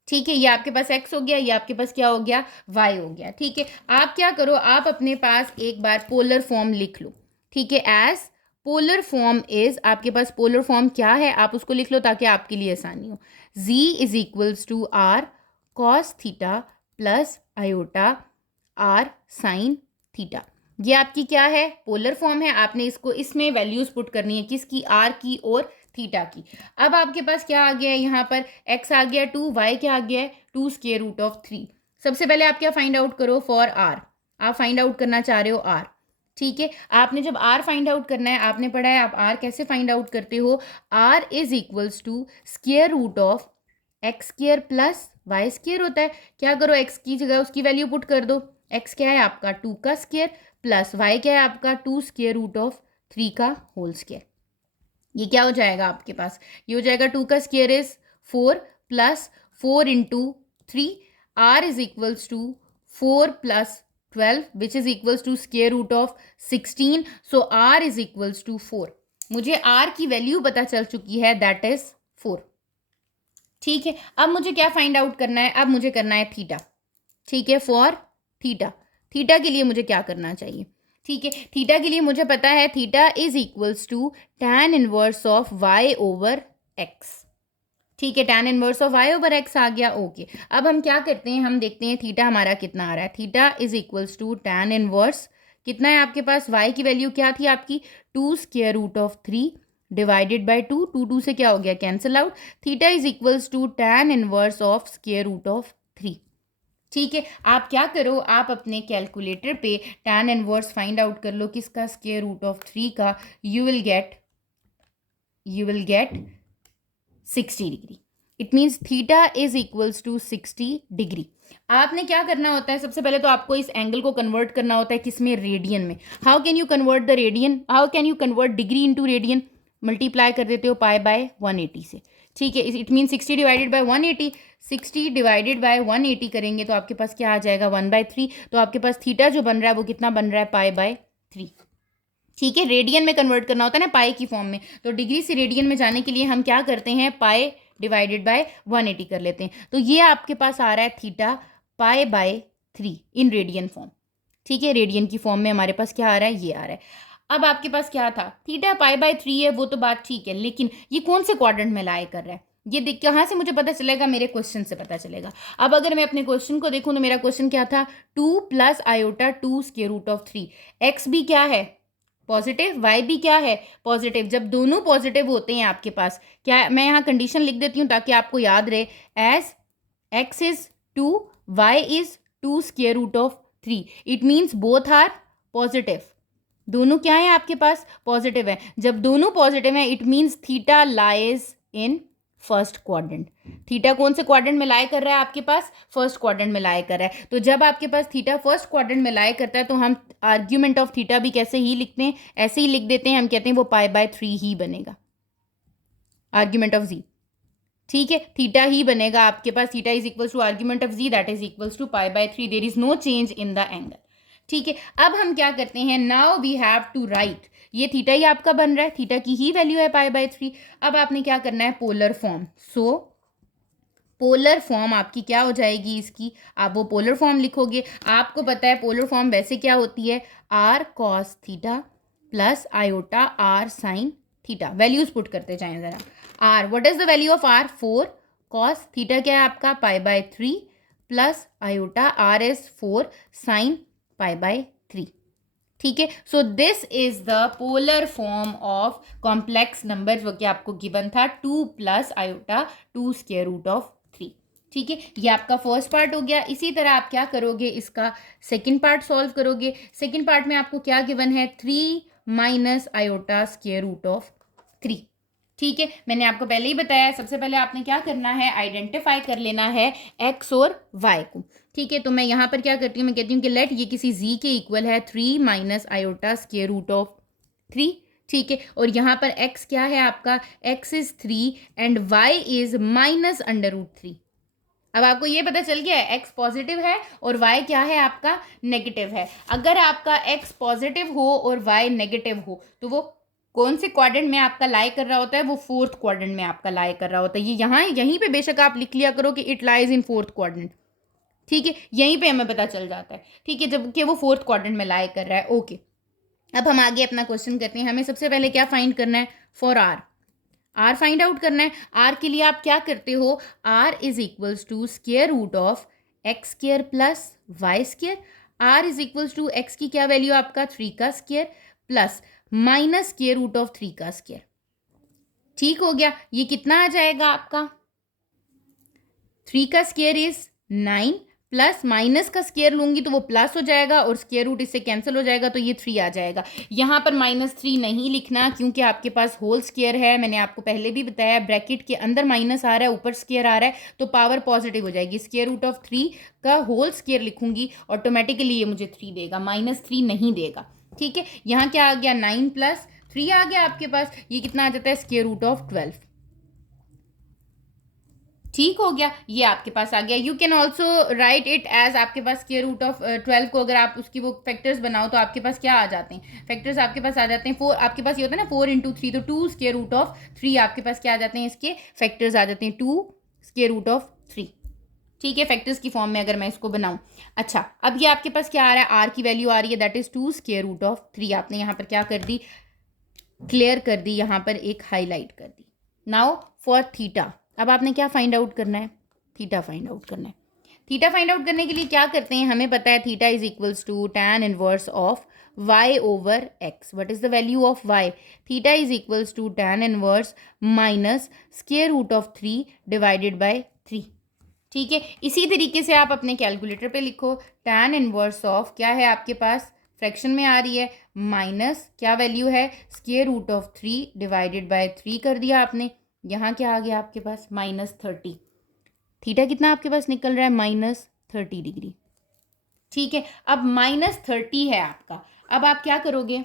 ठीक है, ये आपके पास x हो गया, ये आपके पास क्या हो गया, y हो गया। ठीक है, आप क्या करो, आप अपने पास एक बार पोलर फॉर्म लिख लो। ठीक है, एज पोलर फॉर्म इज, आपके पास पोलर फॉर्म क्या है आप उसको लिख लो ताकि आपके लिए आसानी हो। z is equals to r cos theta plus iota r sine theta. ये आपकी क्या है, पोलर फॉर्म है। आपने इसको इसमें वैल्यूज पुट करनी है, किसकी, आर की और थीटा की। अब आपके पास क्या आ गया है, यहाँ पर x आ गया 2, y क्या आ गया है 2 स्क्वायर रूट ऑफ 3। सबसे पहले आप क्या फाइंड आउट करो, फॉर r, आप फाइंड आउट करना चाह रहे हो r। ठीक है, आपने जब r फाइंड आउट करना है, आपने पढ़ा है आप r कैसे फाइंड आउट करते हो, r is equals to square root of x square plus Y square होता है। क्या करो, x की जगह उसकी वैल्यू पुट कर दो, x क्या है आपका 2 का स्क्वायर प्लस y क्या है आपका 2 स्क्वायर रूट ऑफ 3 का होल स्क्वायर। ये क्या हो जाएगा आपके पास, ये हो जाएगा 2 का square is 4 plus 4 into 3, r is equals to 4 plus 12 which is equals to square root of 16। So r is equals to 4। मुझे आर की वैल्यू पता चल चुकी है, दैट इज 4। ठीक है, अब मुझे क्या फाइंड आउट करना है, अब मुझे करना है थीटा। ठीक है, फॉर थीटा, थीटा के लिए मुझे क्या करना चाहिए, ठीक है, थीटा के लिए मुझे पता है theta is equals to tan inverse of Y over X. ठीक है, tan inverse of Y over X आ गया। ओके, अब हम क्या करते हैं, हम देखते हैं थीटा हमारा कितना आ रहा है। Theta is equals to tan inverse, कितना है आपके पास, वाई की वैल्यू क्या थी आपकी 2 square root of 3 divided by 2, 2 से क्या हो गया cancel out. Theta is equals to tan inverse of square root of 3। ठीक है, आप क्या करो, आप अपने कैलकुलेटर पे tan इनवर्स फाइंड आउट कर लो किसका, स्क्वायर रूट ऑफ 3 का। You will get 60 degree. It means theta is equals to 60 degree. आपने क्या करना होता है, सबसे पहले तो आपको इस एंगल को कन्वर्ट करना होता है किसमें, रेडियन में। How can you convert the radian, how can you convert degree into radian, multiply कर देते हो पाई बाय 180 से। ठीक है, it mean 60 divided by 180, 60 divided by 180 करेंगे तो आपके पास क्या आ जाएगा, 1/3। तो आपके पास थीटा जो बन रहा है वो कितना बन रहा है, पाई बाय 3। ठीक है, रेडियन में कन्वर्ट करना होता है ना पाई की फॉर्म में, तो डिग्री से रेडियन में जाने के लिए हम क्या करते हैं, पाई डिवाइडेड बाय 180 कर लेते हैं। तो ये आपके पास आ रहा है theta pi by 3 in radian form. ठीक है, रेडियन की फॉर्म में हमारे पास क्या आ रहा है, ये आ रहा है। अब आपके पास क्या था, थीटा पाई बाय 3 है, वो तो बात ठीक है, लेकिन ये कौन से क्वाड्रेंट में लाई कर रहा है, ये देख कहाँ से मुझे पता चलेगा, मेरे क्वेश्चन से पता चलेगा। अब अगर मैं अपने क्वेश्चन को देखूं तो मेरा क्वेश्चन क्या था, 2 plus iota 2 square root of 3। X भी क्या है, पॉजिटिव, वाई भी क्या है, पॉजिटिव। जब दोनों पॉजिटिव होते हैं आपके पास, क्या मैं यहाँ कंडीशन लिख देती हूँ ताकि आपको याद रहे, as x is 2, y is 2 square root of 3, it means both are positive. दोनों क्या है आपके पास, पॉजिटिव है। जब दोनों पॉजिटिव है it means theta lies in first quadrant. Theta कौन से क्वाड्रेंट में लाई कर रहा है आपके पास, फर्स्ट क्वाड्रेंट में लाई कर रहा है। तो जब आपके पास थीटा फर्स्ट क्वाड्रेंट में लाई करता है तो हम आर्ग्यूमेंट ऑफ थीटा भी कैसे ही लिखते हैं, ऐसे ही लिख देते हैं, हम कहते हैं वो पाई बाय 3 ही बनेगा, आर्ग्यूमेंट ऑफ जी। ठीक है, थीटा ही बनेगा आपके पास, theta is equals to argument of ji that is equals to pi by 3, there is no change in the angle. ठीक है, अब हम क्या करते हैं, now we have to write, ये थीटा ही आपका बन रहा है, थीटा की ही वैल्यू है पाई बाय 3। अब आपने क्या करना है, पोलर फॉर्म। सो पोलर फॉर्म आपकी क्या हो जाएगी इसकी, आप वो पोलर फॉर्म लिखोगे। आपको पता है पोलर फॉर्म वैसे क्या होती है, r cos theta plus iota r sine theta. Values put करते जाएं जरा। R, what is the value of r, 4, cos theta क्या है आपका, pi by 3 plus iota r is 4 sine pi by 3। ठीक है, so this is the polar form of complex number जो कि आपको गिवन था, 2 plus iota 2 square root of 3। ठीक है, ये आपका फर्स्ट पार्ट हो गया। इसी तरह आप क्या करोगे, इसका सेकंड पार्ट सॉल्व करोगे। सेकंड पार्ट में आपको क्या गिवन है, 3 minus iota square root of 3। ठीक है, मैंने आपको पहले ही बताया, सबसे पहले आपने क्या करना है, आइडेंटिफाई कर लेना है एक्स और वाई को। ठीक है, तो मैं यहाँ पर क्या करती हूँ, मैं कहती हूँ कि लेट ये किसी जी के इक्वल है, 3 minus iota square root of 3। ठीक है, और यहाँ पर एक्स क्या है आपका, x is 3 and y is minus under root 3। अब आपको ये पता चल गया है एक्स पॉजिटिव है और वाई क्या है आपका, नेगेटिव है। अगर आपका एक्स पॉजिटिव हो और वाई नेगेटिव हो तो वो कौन से क्वाड्रेंट में आपका लाई कर रहा होता है, वो फोर्थ क्वाड्रेंट में आपका लाई कर रहा होता है। ये यहाँ यहीं पे बेशक आप लिख लिया करो कि it lies in fourth quadrant. ठीक है, यहीं पे हमें पता चल जाता है। ठीक है, जबकि वो फोर्थ क्वाड्रेंट में लाई कर रहा है। ओके, अब हम आगे अपना क्वेश्चन करते हैं। हमें सबसे पहले क्या फाइंड करना है, for r, r find out करना है। आर के लिए आप क्या करते हो, r is equals to square root of x square plus Y square. R is equals to x की क्या वैल्यू आपका, 3 का square plus minus square root of 3 का स्क्वायर। ठीक हो गया, ये कितना आ जाएगा आपका, 3 का स्क्वायर इज 9 प्लस माइनस का स्क्वायर लूंगी तो वो प्लस हो जाएगा और स्क्वायर रूट इससे कैंसिल हो जाएगा तो ये 3 आ जाएगा। यहाँ पर -3 नहीं लिखना क्योंकि आपके पास होल स्क्वायर है। मैंने आपको पहले भी बताया, ब्रैकेट के अंदर माइनस आ रहा है, ऊपर स्क्वायर आ रहा है, तो पावर पॉजिटिव हो जाएगी। स्क्वायर रूट ऑफ 3 का होल स्क्वायर लिखूंगी, ऑटोमेटिकली ये मुझे 3 देगा, -3 नहीं देगा। ठीक है, यहाँ क्या आ गया, 9 प्लस 3 आ गया आपके पास, ये कितना आ जाता है, स्क्वायर रूट ऑफ 12। ठीक हो गया, ये आपके पास आ गया। You can also write it as, आपके पास स्क्वायर रूट ऑफ 12 को अगर आप उसकी वो फैक्टर्स बनाओ तो आपके पास क्या आ जाते हैं, फैक्टर्स आपके पास आ जाते हैं 4। आपके पास ये होता है ना 4 × 3, तो 2 स्क्वायर रूट ऑफ 3 आपके पास क्या आ जाते हैं, इसके फैक्टर्स आ जाते हैं 2 स्क्वायर रूट ऑफ 3। ठीक है, फैक्टर्स की फॉर्म में अगर मैं इसको बनाऊं। अच्छा, अब ये आपके पास क्या आ रहा है, आर की वैल्यू आ रही है that is 2 square root of 3। आपने यहाँ पर क्या कर दी, क्लियर कर दी, यहाँ पर एक हाईलाइट कर दी। नाउ फॉर थीटा, अब आपने क्या फाइंड आउट करना है, थीटा फाइंड आउट करना है। थीटा फाइंड आउट करने के लिए क्या करते हैं, हमें पता है theta is equals to tan inverse of y over x। What is the value of y, theta is equals to tan inverse minus square root of 3 divided by 3। ठीक है, इसी तरीके से आप अपने कैलकुलेटर पे लिखो tan इनवर्स ऑफ क्या है आपके पास, फ्रैक्शन में आ रही है, माइनस क्या वैल्यू है, square root of 3 divided by 3 कर दिया आपने, यहाँ क्या आ गया आपके पास -30। थीटा कितना आपके पास निकल रहा है -30 डिग्री। ठीक है, अब -30 है आपका। अब आप क्या करोगे,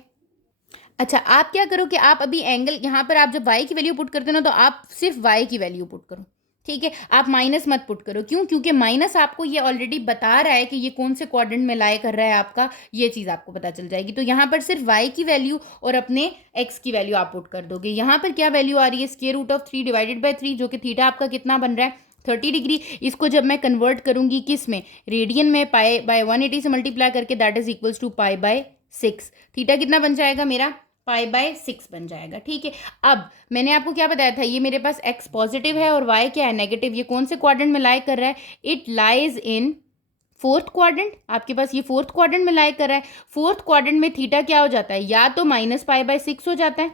अच्छा आप क्या करो कि आप अभी एंगल यहाँ पर आप जब y की वैल्यू पुट करते हो ना तो आप सिर्फ y की वैल्यू पुट करो। ठीक है, आप माइनस मत पुट करो, क्यों, क्योंकि माइनस आपको ये ऑलरेडी बता रहा है कि ये कौन से क्वाड्रेंट में लाई कर रहा है आपका, ये चीज़ आपको पता चल जाएगी। तो यहाँ पर सिर्फ y की वैल्यू और अपने x की वैल्यू आप पुट कर दोगे। यहाँ पर क्या वैल्यू आ रही है, square root of 3 divided by 3, जो कि थीटा आपका कितना बन रहा है 30 डिग्री। इसको जब मैं कन्वर्ट करूंगी किस में, रेडियन में, पाई बाय 180 से मल्टीप्लाई करके, that is equals to pi by 6। Theta कितना बन जाएगा मेरा, पाई बाय 6 बन जाएगा। ठीक है, अब मैंने आपको क्या बताया था, ये मेरे पास x पॉजिटिव है और y क्या है, नेगेटिव। ये कौन से क्वाड्रेंट में लाई कर रहा है, it lies in fourth quadrant. आपके पास ये फोर्थ क्वाड्रेंट में लाई कर रहा है। फोर्थ क्वाड्रेंट में थीटा क्या हो जाता है, या तो -पाई/6 हो जाता है,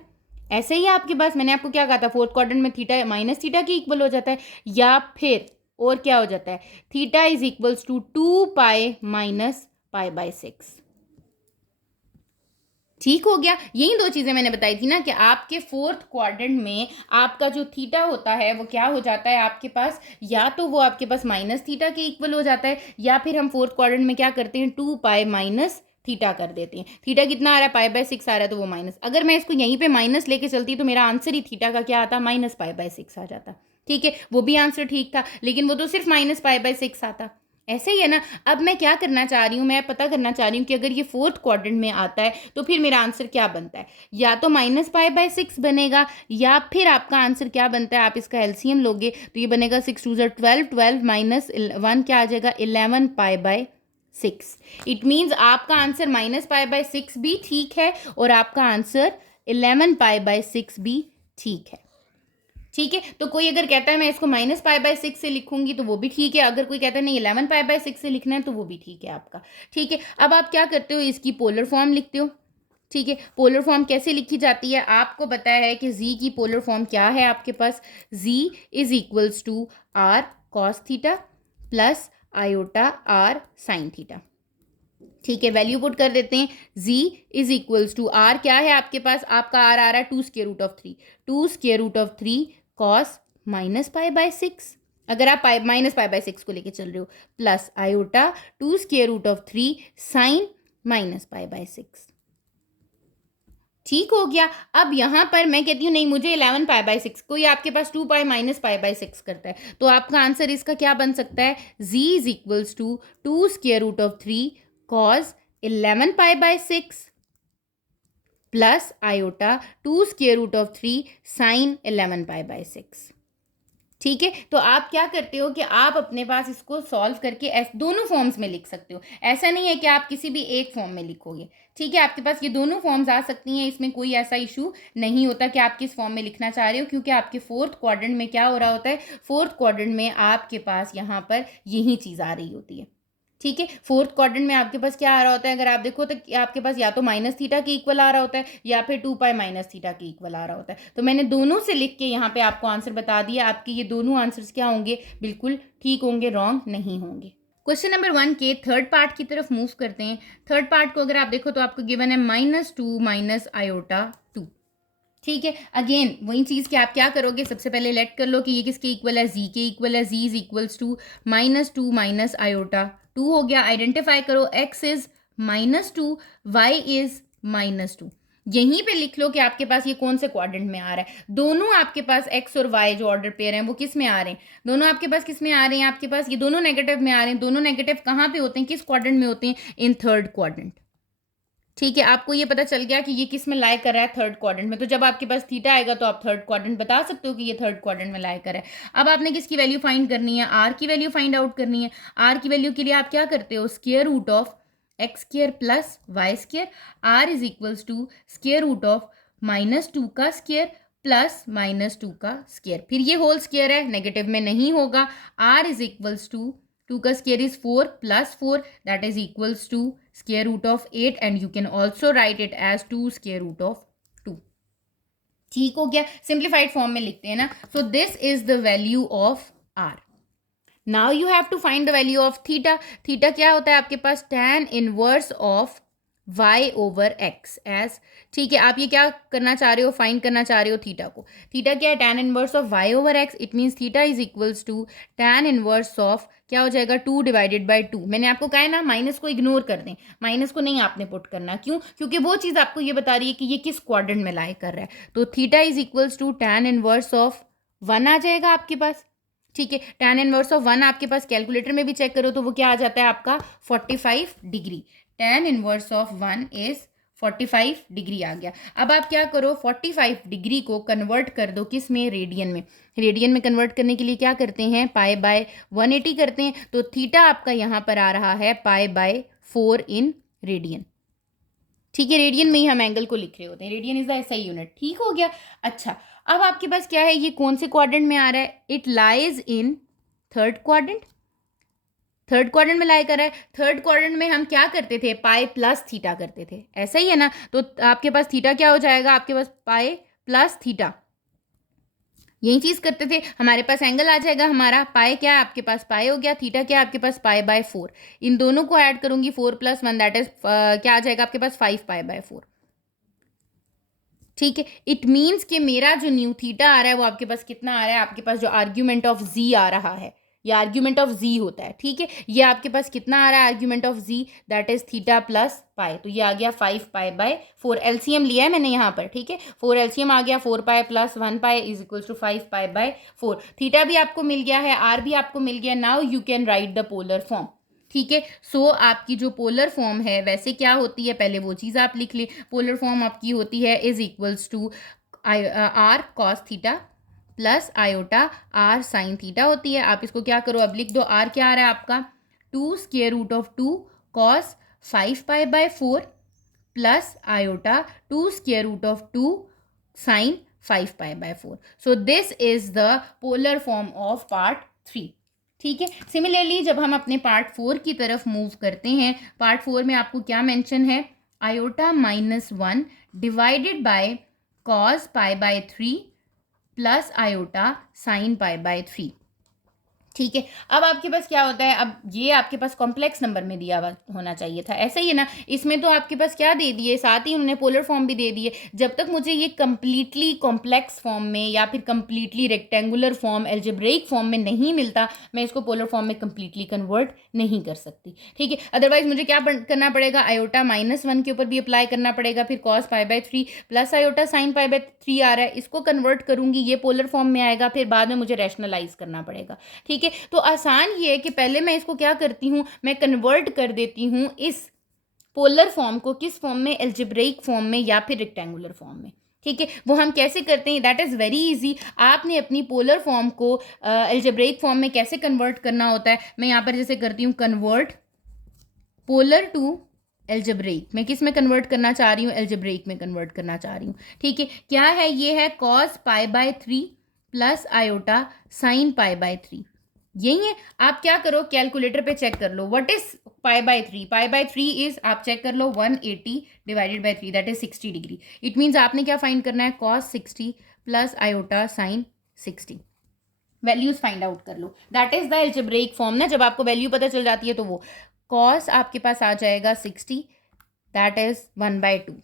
ऐसे ही आपके पास मैंने आपको क्या कहा था, फोर्थ क्वाड्रेंट में थीटा माइनस थीटा के इक्वल हो जाता है, या फिर और क्या हो जाता है, थीटा इज इक्वल्स टू 2 पाई-पाई/6। ठीक हो गया, यही दो चीजें मैंने बताई थी ना कि आपके फोर्थ क्वाड्रेंट में आपका जो थीटा होता है वो क्या हो जाता है आपके पास, या तो वो आपके पास -थीटा के इक्वल हो जाता है, या फिर हम फोर्थ क्वाड्रेंट में क्या करते हैं, 2 पाई-थीटा कर देते हैं। थीटा कितना आ रहा है, पाई/6 आ रहा है, तो वो माइनस, अगर मैं इसको यहीं पे माइनस लेके चलती तो मेरा आंसर ही थीटा का क्या आता, -पाई/6 आ जाता। ठीक है, वो भी आंसर ठीक था, लेकिन वो तो सिर्फ -पाई/6 आता। ऐसे ही है ना। अब मैं क्या करना चाह रही हूँ, मैं पता करना चाह रही हूँ कि अगर ये फोर्थ क्वाड्रेंट में आता है तो फिर मेरा आंसर क्या बनता है, या तो -पाई/6 बनेगा, या फिर आपका आंसर क्या बनता है, आप इसका एलसीएम लोगे तो ये बनेगा 6 2 12, 12 माइनस 1 क्या आ जाएगा, 11 पाई/6। इट मीन्स आपका आंसर -पाई/6 भी ठीक है और आपका आंसर 11 पाई/6 भी ठीक है। ठीक है, तो कोई अगर कहता है मैं इसको -पाई/6 से लिखूंगी तो वो भी ठीक है, अगर कोई कहता है नहीं 11 पाई/6 से लिखना है तो वो भी ठीक है आपका। ठीक है, अब आप क्या करते हो, इसकी पोलर फॉर्म लिखते हो। ठीक है, पोलर फॉर्म कैसे लिखी जाती है, आपको पता है कि z की पोलर फॉर्म क्या है आपके पास, z is equals to r cos theta plus iota r sin theta. ठीक है, वैल्यू पुट कर देते हैं, z is equals to r क्या है आपके पास, आपका r आ रहा है 2 square root of 3, 2 square root of 3 cos -पाई/6, अगर आप -पाई/6 को लेके चल रहे हो, plus iota 2 square root of 3 sine -पाई/6। ठीक हो गया। अब यहाँ पर मैं कहती हूँ नहीं मुझे 11 पाई/6, कोई आपके पास 2 पाई -पाई/6 करता है, तो आपका आंसर इसका क्या बन सकता है, z is equals to 2 square root of 3 cos 11 पाई/6 plus iota 2 square root of 3 sine 11 पाई/6। ठीक है, तो आप क्या करते हो कि आप अपने पास इसको सॉल्व करके दोनों फॉर्म्स में लिख सकते हो, ऐसा नहीं है कि आप किसी भी एक फॉर्म में लिखोगे। ठीक है, आपके पास ये दोनों फॉर्म्स आ सकती हैं, इसमें कोई ऐसा इशू नहीं होता कि आप किस फॉर्म में लिखना चाह रहे हो, क्योंकि आपके फोर्थ क्वाड्रेंट में क्या हो रहा होता है, फोर्थ क्वाड्रेंट में आपके पास यहाँ पर यही चीज़ आ रही होती है। ठीक है, फोर्थ क्वाड्रेंट में आपके पास क्या आ रहा होता है, अगर आप देखो तो आपके पास या तो -थीटा के इक्वल आ रहा होता है, या फिर 2 पाई-थीटा के इक्वल आ रहा होता है। तो मैंने दोनों से लिख के यहाँ पे आपको आंसर बता दिया, आपके ये दोनों आंसर्स क्या होंगे, बिल्कुल ठीक होंगे, रॉन्ग नहीं होंगे। क्वेश्चन नंबर 1 के थर्ड पार्ट की तरफ मूव करते हैं। थर्ड पार्ट को अगर आप देखो तो आपको गिवन है -2 माइनस आयोटा 2। ठीक है, अगेन वही चीज़ कि आप क्या करोगे, सबसे पहले लेट कर लो कि ये किसके इक्वल है, z के इक्वल है, z is equals to -2 minus iota 2 हो गया। आइडेंटिफाई करो, x इज -2, y इज -2। यहीं पे लिख लो कि आपके पास ये कौन से क्वाड्रेंट में आ रहा है। दोनों आपके पास x और y जो ऑर्डर पेयर हैं वो किस में आ रहे हैं, दोनों आपके पास किस में आ रहे हैं, आपके पास ये दोनों नेगेटिव में आ रहे हैं। दोनों नेगेटिव कहाँ पे होते हैं, किस क्वाड्रेंट में होते हैं, इन थर्ड क्वाड्रेंट। ठीक है, आपको ये पता चल गया कि ये किस में लाई कर रहा है, थर्ड क्वाड्रेंट में। तो जब आपके पास थीटा आएगा तो आप थर्ड क्वाड्रेंट बता सकते हो कि ये थर्ड क्वाड्रेंट में लाई कर रहा है। अब आपने किसकी वैल्यू फाइंड करनी है, आर की वैल्यू फाइंड आउट करनी है। आर की वैल्यू के लिए आप क्या करते हो, square root of x square plus Y square, r is equals to square root of -2 का स्क्वायर प्लस -2 का स्क्वायर, फिर ये होल स्क्वायर है, नेगेटिव में नहीं होगा। आर इज इक्वल्स टू 2 का square is 4 plus 4, that is equals to square root of 8, and you can also write it as 2 square root of 2। ठीक हो गया, सिंप्लीफाइड फॉर्म में लिखते हैं ना। So this is the value of r. Now you have to find the value of theta. Theta क्या होता है आपके पास? tan inverse of y over x as. ठीक है, आप ये क्या करना चाह रहे हो? फाइंड करना चाह रहे हो थीटा को. थीटा क्या है? tan inverse of y over x. It means theta is equals to tan inverse of क्या हो जाएगा? 2 डिवाइडेड बाई 2. मैंने आपको कहा है ना माइनस को इग्नोर कर दें, माइनस को नहीं आपने पुट करना. क्यों? क्योंकि वो चीज़ आपको ये बता रही है कि ये किस क्वाड्रेंट में लाई कर रहा है. तो theta is equals to tan inverse of 1 आ जाएगा आपके पास. ठीक है, tan इनवर्स ऑफ 1 आपके पास कैलकुलेटर में भी चेक करो तो वो क्या आ जाता है आपका? 45 degree. tan inverse of 1 is 45 degree आ गया. अब आप क्या करो? 45 डिग्री को कन्वर्ट कर दो किस में? रेडियन में. रेडियन में कन्वर्ट करने के लिए क्या करते हैं? पाई बाय 180 करते हैं. तो थीटा आपका यहाँ पर आ रहा है पाई बाय 4 इन रेडियन. ठीक है, रेडियन में ही हम एंगल को लिख रहे होते हैं. Radian is the SI unit. ठीक हो गया. अच्छा, अब आपके पास क्या है? ये कौन से क्वाड्रेंट में आ रहा है? It lies in third quadrant. Third quadrant में लाई कर रहा है. थर्ड क्वाड्रेंट में हम क्या करते थे? पाई प्लस थीटा करते थे. ऐसा ही है ना? तो आपके पास थीटा क्या हो जाएगा? आपके पास पाई प्लस थीटा. यही चीज़ करते थे. हमारे पास एंगल आ जाएगा हमारा पाई. क्या है आपके पास? पाई हो गया. थीटा क्या है आपके पास? पाई बाय 4. इन दोनों को ऐड करूंगी 4 + 1 दैट इज क्या आ जाएगा आपके पास? 5 पाई बाय 4. ठीक है, इट मीन्स कि मेरा जो न्यू थीटा आ रहा है वो आपके पास कितना आ रहा है? आपके पास जो आर्ग्यूमेंट ऑफ जी आ रहा है, ये आर्ग्यूमेंट ऑफ जी होता है. ठीक है, ये आपके पास कितना आ रहा है? Argument of ji that is theta plus pi. तो ये आ गया 5 पाई बाय 4. एलसीएम लिया है मैंने यहाँ पर. ठीक है, 4 एलसीएम आ गया. 4 pi plus 1 pi is equal to 5 pi by 4. Theta भी आपको मिल गया है, आर भी आपको मिल गया. Now you can write the polar form. ठीक है, सो आपकी जो पोलर फॉर्म है वैसे क्या होती है? पहले वो चीज़ आप लिख लें. पोलर फॉर्म आपकी होती है is equals to r cos theta plus iota r sine theta होती है. आप इसको क्या करो? अब लिख दो. आर क्या आ रहा है आपका? 2 square root of 2 cos 5 pi by 4 plus iota 2 square root of 2 sine 5 pi by 4. So this is the polar form of part 3. ठीक है, सिमिलरली जब हम अपने पार्ट 4 की तरफ मूव करते हैं, पार्ट 4 में आपको क्या मेंशन है? Iota -1 divided by cos pi by 3 plus iota sign pi by 3. ठीक है, अब आपके पास क्या होता है? अब ये आपके पास कॉम्प्लेक्स नंबर में दिया हुआ होना चाहिए था. ऐसा ही है ना? इसमें तो आपके पास क्या दे दिए? साथ ही उन्होंने पोलर फॉर्म भी दे दिए. जब तक मुझे ये कंप्लीटली कॉम्प्लेक्स फॉर्म में या फिर completely rectangular form, algebraic form में नहीं मिलता, मैं इसको पोलर फॉर्म में कंप्लीटली कन्वर्ट नहीं कर सकती. ठीक है, अदरवाइज मुझे क्या करना पड़ेगा? आयोटा -1 के ऊपर भी अप्लाई करना पड़ेगा. फिर cos pi by 3 plus iota sign pi by 3 आ रहा है, इसको कन्वर्ट करूंगी, ये पोलर फॉर्म में आएगा. फिर बाद में मुझे रैशनलाइज करना पड़ेगा. ठीक है, तो आसान ये है कि पहले मैं इसको क्या करती हूँ? मैं कन्वर्ट कर देती हूँ इस पोलर फॉर्म को किस फॉर्म में? एल्जेब्रिक फॉर्म में या फिर रेक्टेंगुलर फॉर्म में. ठीक है, वो हम कैसे करते हैं? That is very easy. आपने अपनी पोलर फॉर्म को एल्जेब्रिक फॉर्म में कैसे कन्वर्ट करना होता है? मैं यहाँ पर जैसे करती हूँ, कन्वर्ट पोलर टू एल्जेब्रिक. मैं किस में कन्वर्ट करना चाह रही हूँ? एल्जेब्रिक में कन्वर्ट करना चाह रही हूँ. ठीक है, क्या है? ये है cos pi by 3 plus iota sign pi by 3. यही है. आप क्या करो? कैलकुलेटर पे चेक कर लो. What is pi by 3? Pi by 3 is, आप चेक कर लो, 180 divided by 3 that is 60 degree. It means आपने क्या फाइंड करना है? Cos 60 plus iota sine 60. Values find out कर लो. That is the algebraic form ना. जब आपको वैल्यू पता चल जाती है तो वो कॉस आपके पास आ जाएगा 60 दैट इज 1/2.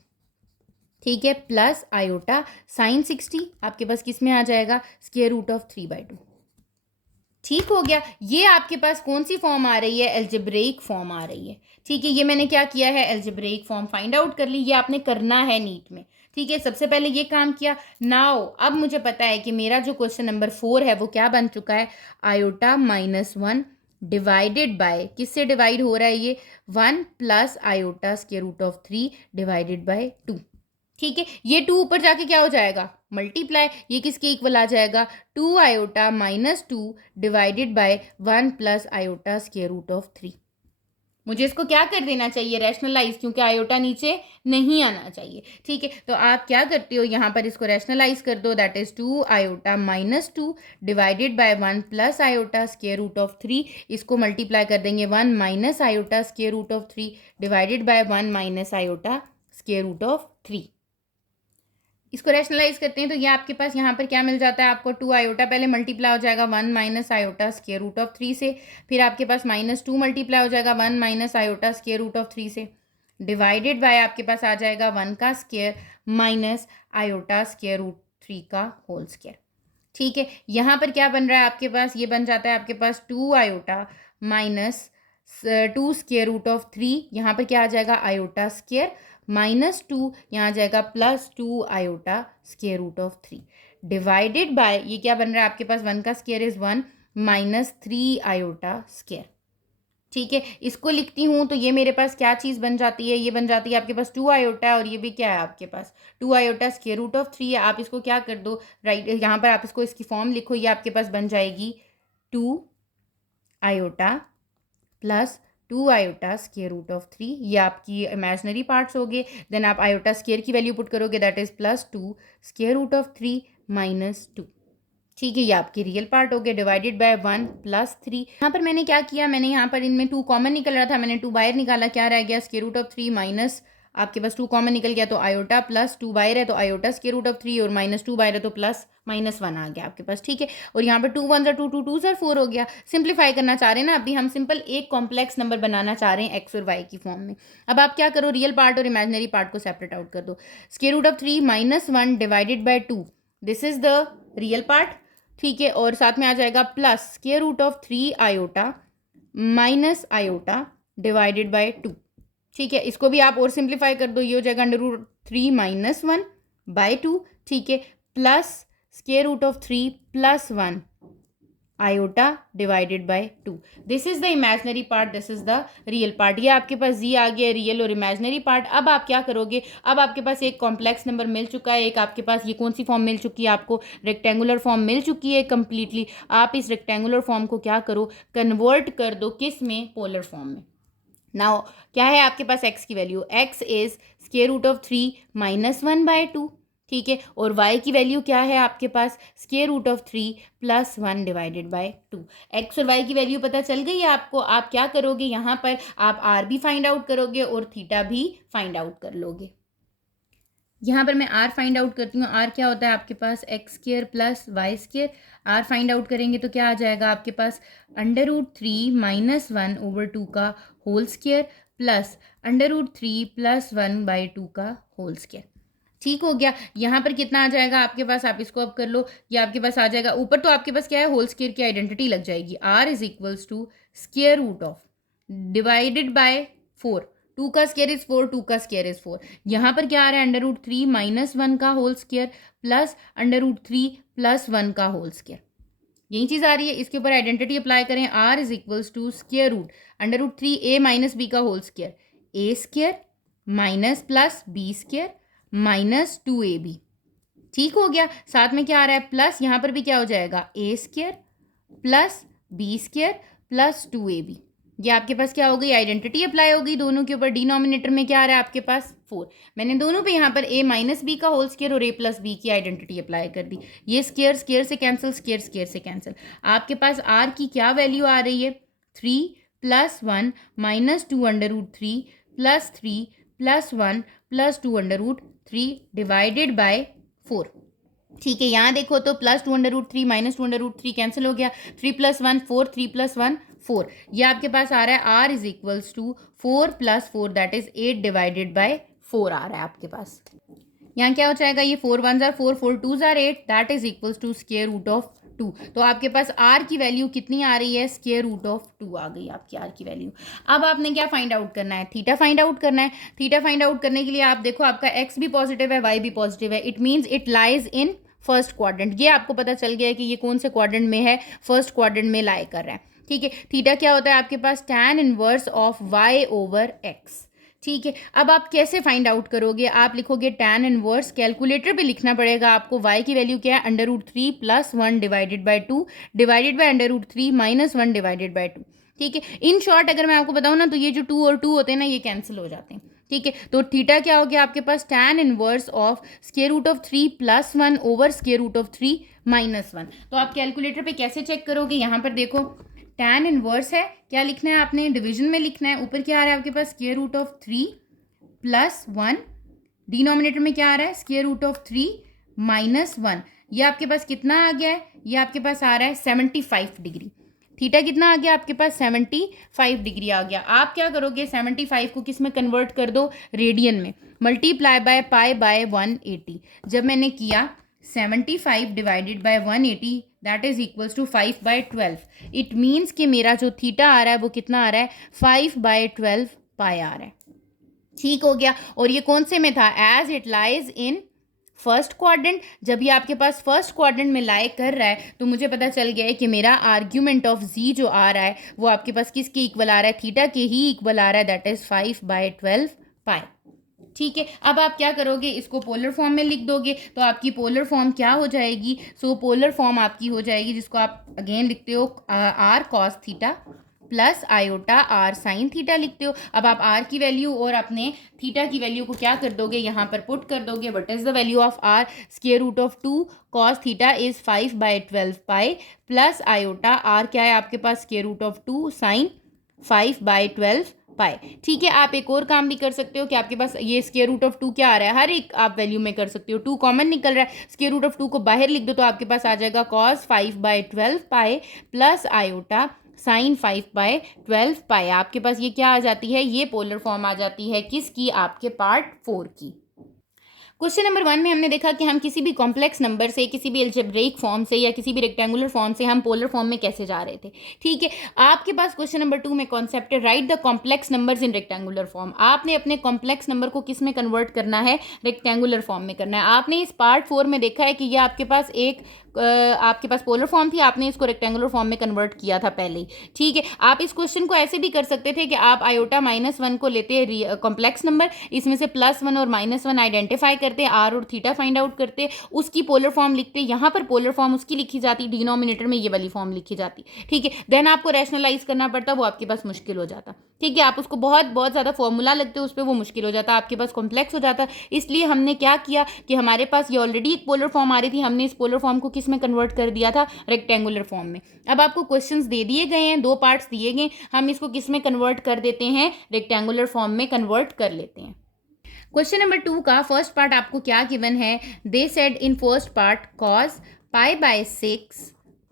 ठीक है, प्लस आयोटा साइन 60 आपके पास किस में आ जाएगा? Square root of 3/2. ठीक हो गया. ये आपके पास कौन सी फॉर्म आ रही है? एल्जेब्रिक फॉर्म आ रही है. ठीक है, ये मैंने क्या किया है? एल्जेब्रिक फॉर्म फाइंड आउट कर ली. ये आपने करना है नीट में. ठीक है, सबसे पहले ये काम किया. नाउ अब मुझे पता है कि मेरा जो क्वेश्चन नंबर 4 है वो क्या बन चुका है? आयोटा -1 डिवाइडेड बाय, किससे डिवाइड हो रहा है ये? 1 plus iota square root of 3 divided by 2. ठीक है, ये 2 ऊपर जाके क्या हो जाएगा? मल्टीप्लाई. ये किसके इक्वल आ जाएगा? 2 iota -2 divided by 1 plus iota square root of 3. मुझे इसको क्या कर देना चाहिए? रैशनलाइज, क्योंकि आयोटा नीचे नहीं आना चाहिए. ठीक है, तो आप क्या करते हो? यहाँ पर इसको रैशनलाइज कर दो. That is 2 iota -2 divided by 1 plus iota square root of 3. इसको मल्टीप्लाई कर देंगे. 1 minus iota square root of 3 divided by 1 minus iota square root of 3. इसको रैशनलाइज करते हैं तो ये आपके पास यहाँ पर क्या मिल जाता है आपको, 2 आयोटा पहले मल्टीप्लाई हो जाएगा 1 minus iota square root of 3 से, फिर आपके पास -2 मल्टीप्लाई हो जाएगा 1 minus iota square root of 3 से, डिवाइडेड बाय आपके पास आ जाएगा 1 का square minus iota square root 3 का होल स्क्वायर। ठीक है, यहाँ पर क्या बन रहा है आपके पास, ये बन जाता है आपके पास 2 iota minus 2 square root of 3, यहाँ पर क्या आ जाएगा आयोटा स्क्वायर -2, यहाँ आ जाएगा +2 iota square root of 3, divided by ये क्या बन रहा है आपके पास, 1 का स्क्वायर इज 1 -3 आयोटा स्क्वायर। ठीक है, इसको लिखती हूँ तो ये मेरे पास क्या चीज़ बन जाती है, ये बन जाती है आपके पास 2 आयोटा, और ये भी क्या है आपके पास 2 आयोटा स्क्वायर रूट ऑफ 3 है। आप इसको क्या कर दो, राइट यहाँ पर आप इसको इसकी फॉर्म लिखो, ये आपके पास बन जाएगी 2 iota plus 2 iota square root of 3, ये आपकी इमेजनरी पार्ट्स हो गए। देन आप आयोटा स्क्वायर की वैल्यू पुट करोगे, that is +2 square root of 3 -2। ठीक है, ये आपकी रियल पार्ट हो गया, डिवाइडेड बाय 1 +3। यहाँ पर मैंने क्या किया, मैंने यहाँ पर इनमें 2 कॉमन निकल रहा था, मैंने 2 बाहर निकाला, क्या रह गया स्क्वायर रूट ऑफ 3 माइनस आपके पास 2 कॉमन निकल गया तो आयोटा, प्लस 2 बाहर है तो आयोटा स्क्वायर रूट ऑफ 3, और -2 बाहर है तो प्लस -1 आ गया आपके पास। ठीक है, और यहाँ पर 2 1 2 2 2 सर 4 हो गया। सिंप्लीफाई करना चाह रहे हैं ना, अभी हम सिंपल एक कॉम्प्लेक्स नंबर बनाना चाह रहे हैं एक्स और वाई की फॉर्म में। अब आप क्या करो, रियल पार्ट और इमेजनरी पार्ट को सेपरेट आउट कर दो। Square root of 3 -1 divided by 2, this is the real part. ठीक है, और साथ में आ जाएगा plus square root of 3 iota minus iota divided by 2। ठीक है, इसको भी आप और सिंप्लीफाई कर दो, ये हो जाएगा √3 -1 बाय 2। ठीक है, plus square root of 3 +1 iota divided by 2। This is the imaginary part, this is the real part. ये आपके पास जी आ गया रियल और इमेजनरी पार्ट। अब आप क्या करोगे, अब आपके पास एक कॉम्प्लेक्स नंबर मिल चुका है, एक आपके पास ये कौन सी फॉर्म मिल चुकी है आपको, रेक्टेंगुलर फॉर्म मिल चुकी है कंप्लीटली। आप इस रेक्टेंगुलर फॉर्म को क्या करो, कन्वर्ट कर दो किस में, पोलर फॉर्म में। नाउ क्या है आपके पास एक्स की value, x is square root of 3 -1 by 2। ठीक है, और y की वैल्यू क्या है आपके पास, square root of 3 +1 divided by 2। X और y की वैल्यू पता चल गई है आपको। आप क्या करोगे, यहाँ पर आप r भी फाइंड आउट करोगे और थीटा भी फाइंड आउट कर लोगे। यहाँ पर मैं r फाइंड आउट करती हूँ। r क्या होता है आपके पास, x² + y²। r find out करेंगे तो क्या आ जाएगा आपके पास, √3 -1 over 2 का होल स्क्वायर प्लस √3 +1 बाई 2 का होल स्क्वायर। ठीक हो गया, यहाँ पर कितना आ जाएगा आपके पास, आप इसको अब कर लो, ये आपके पास आ जाएगा ऊपर तो आपके पास क्या है, होल स्क्वायर की आइडेंटिटी लग जाएगी, r is equals to square root of divided by 4, 2 का स्क्वायर इज 4, 2 का स्क्वायर इज 4। यहाँ पर क्या आ रहा है, √3 -1 का होल स्क्वायर प्लस √3 +1 का होल स्क्वायर, यही चीज़ आ रही है। इसके ऊपर आइडेंटिटी अप्लाई करें, r is equals to square root √3a - b का whole square, a² minus plus b² -2ab। ठीक हो गया, साथ में क्या आ रहा है प्लस, यहाँ पर भी क्या हो जाएगा, a² plus b² plus 2ab। ये आपके पास क्या हो गई, आइडेंटिटी अप्लाई हो गई दोनों के ऊपर। डिनोमिनेटर में क्या आ रहा है आपके पास 4, मैंने दोनों पे यहाँ पर a - b का होल स्क्वायर और a + b की आइडेंटिटी अप्लाई कर दी। ये स्क्वायर स्क्वायर से कैंसिल, स्क्वायर स्क्वायर से कैंसिल। आपके पास r की क्या वैल्यू आ रही है, 3 + 1 -2 √3 + 3 + 1 + 2 √3 डिवाइडेड बाय 4। ठीक है, यहाँ देखो तो +2 √3 -2 √3 कैंसिल हो गया, 3 + 1 4, 3 + 1 4। ये आपके पास आ रहा है r is equals to 4 + 4 that is 8 divided by 4 आ रहा है आपके पास। यहाँ क्या हो जाएगा, ये 4 1 जार 4, 4 2 जार 8 that is equals to square root of 2। तो आपके पास r की वैल्यू कितनी आ रही है, स्क्वायर रूट ऑफ 2 आ गई आपकी r की वैल्यू। अब आपने क्या फाइंड आउट करना है, थीटा फाइंड आउट करना है। थीटा फाइंड आउट करने के लिए आप देखो आपका x भी पॉजिटिव है, y भी पॉजिटिव है, it means it lies in first quadrant. ये आपको पता चल गया है कि ये कौन से क्वाड्रेंट में है, फर्स्ट क्वाड्रेंट में लाई कर रहा है। ठीक है, थीटा क्या होता है आपके पास, tan inverse of y over x। ठीक है, अब आप कैसे फाइंड आउट करोगे, आप लिखोगे tan इनवर्स, कैलकुलेटर पे लिखना पड़ेगा आपको। y की वैल्यू क्या है, √3 + 1 divided by 2 divided by √3 - 1 divided by 2। ठीक है, इन शॉर्ट अगर मैं आपको बताऊँ ना तो ये जो 2 और 2 होते हैं ना, ये कैंसिल हो जाते हैं। ठीक है, तो थीटा क्या हो गया आपके पास, tan inverse of square root of 3 + 1 over square root of 3 - 1। तो आप कैलकुलेटर पे कैसे चेक करोगे, यहाँ पर देखो tan इनवर्स है, क्या लिखना है आपने, डिवीजन में लिखना है। ऊपर क्या आ रहा है आपके पास, स्क्वायर रूट ऑफ 3 + 1 डिनोमिनेटर में क्या आ रहा है, स्क्वायर रूट ऑफ 3 माइनस 1। ये आपके पास कितना आ गया है, ये आपके पास आ रहा है 75 डिग्री। थीटा कितना आ गया आपके पास, 75 डिग्री आ गया। आप क्या करोगे, 75 को किस में कन्वर्ट कर दो, रेडियन में, मल्टीप्लाई बाय पाई बाय 180। जब मैंने किया 75 divided by 180 that is equals to 5/12। It means कि मेरा जो थीटा आ रहा है वो कितना आ रहा है, 5/12 पाई आ रहा है। ठीक हो गया। और ये कौन से में था, as it lies in first quadrant. जब ये आपके पास फर्स्ट क्वाड्रेंट में लाई कर रहा है तो मुझे पता चल गया है कि मेरा आर्ग्यूमेंट ऑफ जी जो आ रहा है वो आपके पास किसके इक्वल आ रहा है, थीटा के ही इक्वल आ रहा है, दैट इज 5/12 पाई। ठीक है, अब आप क्या करोगे, इसको पोलर फॉर्म में लिख दोगे तो आपकी पोलर फॉर्म क्या हो जाएगी, सो पोलर फॉर्म आपकी हो जाएगी जिसको आप अगेन लिखते हो r cos theta plus iota r sine theta लिखते हो। अब आप आर की वैल्यू और अपने थीटा की वैल्यू को क्या कर दोगे, यहाँ पर पुट कर दोगे। What is the value of r, square root of 2 cos theta is 5/12 pi plus iota r क्या है आपके पास, square root of 2 sine 5/12 pi. ठीक है, आप एक और काम भी कर सकते हो कि आपके पास ये स्क्वायर रूट ऑफ 2 क्या आ रहा है, हर एक आप वैल्यू में कर सकते हो, 2 कॉमन निकल रहा है, स्क्वायर रूट ऑफ 2 को बाहर लिख दो तो आपके पास आ जाएगा cos 5/12 pi plus iota sign 5/12 पाई। आपके पास ये क्या आ जाती है, ये पोलर फॉर्म आ जाती है किसकी, आपके पार्ट 4 की। क्वेश्चन नंबर 1 में हमने देखा कि हम किसी भी कॉम्प्लेक्स नंबर से, किसी भी एल्जेब्रिक फॉर्म से या किसी भी रेक्टेंगुलर फॉर्म से हम पोलर फॉर्म में कैसे जा रहे थे। ठीक है, आपके पास क्वेश्चन नंबर 2 में कॉन्सेप्ट है right the complex numbers in rectangular form. आपने अपने कॉम्प्लेक्स नंबर को किस में कन्वर्ट करना है, रेक्टेंगुलर फॉर्म में करना है। आपने इस पार्ट 4 में देखा है कि ये आपके पास एक आपके पास पोलर फॉर्म थी, आपने इसको रेक्टेंगुलर फॉर्म में कन्वर्ट किया था पहले ही। ठीक है, आप इस क्वेश्चन को ऐसे भी कर सकते थे कि आप आयोटा -1 को लेते कॉम्प्लेक्स नंबर, इसमें से +1 और -1 आइडेंटिफाई करते, आर और थीटा फाइंड आउट करते, उसकी पोलर फॉर्म लिखते, यहाँ पर पोलर फॉर्म उसकी लिखी जाती, डिनोमिनेटर में ये वाली फॉर्म लिखी जाती। ठीक है, देन आपको रैशनलाइज करना पड़ता, वो आपके पास मुश्किल हो जाता। ठीक है, आप उसको बहुत बहुत ज़्यादा फॉर्मूला लगते हो उस पर, वो मुश्किल हो जाता, आपके पास कॉम्प्लेक्स हो जाता। इसलिए हमने क्या किया कि हमारे पास ये ऑलरेडी एक पोलर फॉर्म आ रही थी, हमने इस पोलर फॉर्म को किस में कन्वर्ट कर दिया था, रेक्टेंगुलर फॉर्म में। अब आपको क्वेश्चंस दे दिए गए हैं, 2 पार्ट्स दिए गए, हम इसको किस में कन्वर्ट कर देते हैं, रेक्टेंगुलर फॉर्म में कन्वर्ट कर लेते हैं। क्वेश्चन नंबर 2 का फर्स्ट पार्ट आपको क्या गिवन है, they said in first part cos π/6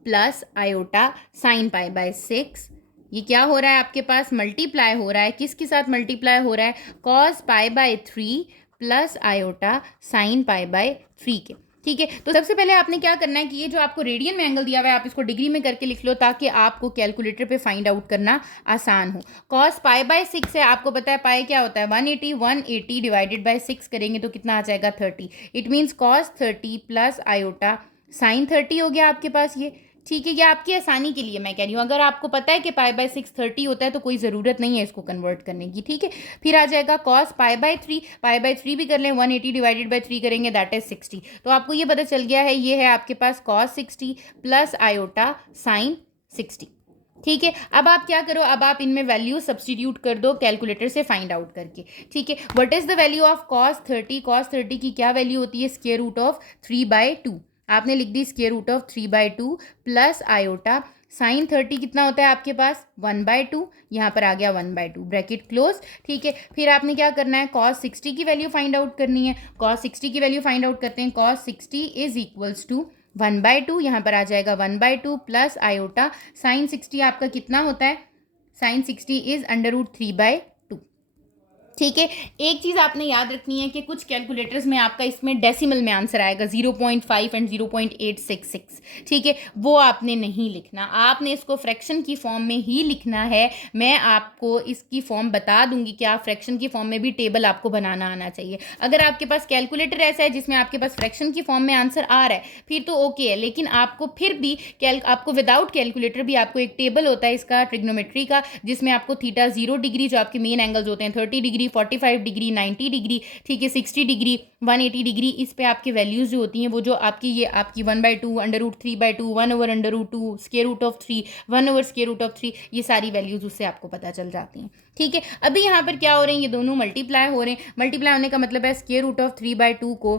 plus iota sine π/6। ये क्या हो रहा है आपके पास, मल्टीप्लाई हो रहा है, किसके साथ मल्टीप्लाई हो रहा है, कॉस π/3 प्लस आयोटा साइन π/3 के। ठीक है, तो सबसे पहले आपने क्या करना है कि ये जो आपको रेडियन में एंगल दिया हुआ है आप इसको डिग्री में करके लिख लो ताकि आपको कैलकुलेटर पे फाइंड आउट करना आसान हो। कॉस π/6 है, आपको पता है पाई क्या होता है 180, 180 डिवाइडेड बाय 6 करेंगे तो कितना आ जाएगा 30। It means cos 30 plus iota sine 30 हो गया आपके पास ये। ठीक है, ये आपकी आसानी के लिए मैं कह रही हूँ, अगर आपको पता है कि π/6 30 होता है तो कोई ज़रूरत नहीं है इसको कन्वर्ट करने की। ठीक है, फिर आ जाएगा कॉस π/3 भी कर लें, 180 डिवाइडेड बाय 3 करेंगे दैट इज 60। तो आपको ये पता चल गया है, ये है आपके पास कॉस 60 प्लस आयोटा साइन 60। ठीक है, अब आप क्या करो, अब आप इनमें वैल्यू सब्सटीट्यूट कर दो कैलकुलेटर से फाइंड आउट करके। ठीक है, what is the value of cos 30, cos 30 की क्या वैल्यू होती है, स्क्वायर रूट ऑफ 3/2। आपने लिख दी square root of 3/2 plus iota sine 30 कितना होता है आपके पास 1/2, यहाँ पर आ गया 1/2 ब्रैकेट क्लोज। ठीक है, फिर आपने क्या करना है, कॉस 60 की वैल्यू फाइंड आउट करनी है। कॉस 60 की वैल्यू फाइंड आउट करते हैं, कॉस 60 इज इक्वल्स टू 1/2, यहाँ पर आ जाएगा 1/2 प्लस आयोटा साइन 60 आपका कितना होता है, साइन 60 इज √3/2। ठीक है, एक चीज़ आपने याद रखनी है कि कुछ कैलकुलेटर्स में आपका इसमें डेसिमल में आंसर आएगा 0.5 एंड 0.866। ठीक है, वो आपने नहीं लिखना, आपने इसको फ्रैक्शन की फॉर्म में ही लिखना है। मैं आपको इसकी फॉर्म बता दूंगी कि आप फ्रैक्शन की फॉर्म में भी टेबल आपको बनाना आना चाहिए। अगर आपके पास कैलकुलेटर ऐसा है जिसमें आपके पास फ्रैक्शन की फॉर्म में आंसर आ रहा है फिर तो ओके है, लेकिन आपको फिर भी आपको विदाउट कैलकुलेटर भी आपको एक टेबल होता है इसका ट्रिग्नोमेट्री का, जिसमें आपको थीटा 0 डिग्री जो आपके मेन एंगल्स होते हैं 30 डिग्री 45 डिग्री 90 डिग्री, ठीक है 60 डिग्री 180 डिग्री, इस पे आपकी वैल्यूज जो होती हैं वो जो आपकी ये आपकी 1/2 √3/2 1/√2 स्क्वायर रूट ऑफ 3 1/√3 ये सारी वैल्यूज उससे आपको पता चल जाती हैं। ठीक है, अभी यहाँ पर क्या हो रहे हैं, ये दोनों मल्टीप्लाई हो रहे हैं। मल्टीप्लाई होने का मतलब है स्क्वायर रूट ऑफ 3/2 को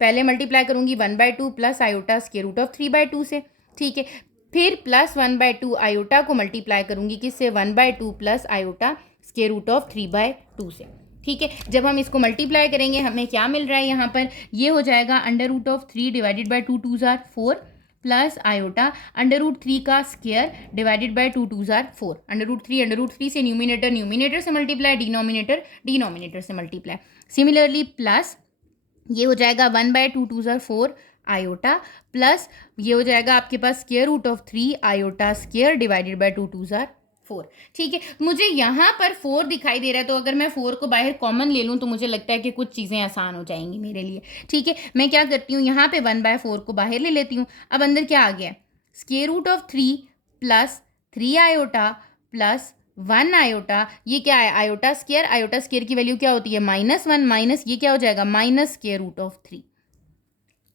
पहले मल्टीप्लाई करूंगी 1/2 plus iota square root of 3/2 से। ठीक है, फिर प्लस 1/2 आयोटा को मल्टीप्लाई करूंगी किससे 1/2 plus iota square root of 3/2 से। ठीक है, जब हम इसको मल्टीप्लाई करेंगे हमें क्या मिल रहा है यहाँ पर, ये हो जाएगा √3 डिवाइडेड बाई 2 2 ज़ार 4 प्लस आयोटा √3 का स्क्वायर डिवाइडेड बाई 2 2 ज़ार 4। √3 से न्यूमिनेटर से मल्टीप्लाई, डिनोमिनेटर से मल्टीप्लाई। सिमिलरली प्लस ये हो जाएगा 1/2 2 ज़ार 4 आयोटा प्लस ये हो जाएगा आपके पास √3 आयोटा स्क्वायर डिवाइडेड बाई 2 2 ज़ार 4। ठीक है, मुझे यहाँ पर 4 दिखाई दे रहा है, तो अगर मैं 4 को बाहर कॉमन ले लूँ तो मुझे लगता है कि कुछ चीज़ें आसान हो जाएंगी मेरे लिए। ठीक है, मैं क्या करती हूँ, यहाँ पे 1/4 को बाहर ले लेती हूँ। अब अंदर क्या आ गया, √3 प्लस 3 आयोटा प्लस 1 आयोटा, ये क्या है आयोटा स्क्वायर की वैल्यू क्या होती है -1 माइनस ये क्या हो जाएगा -√3।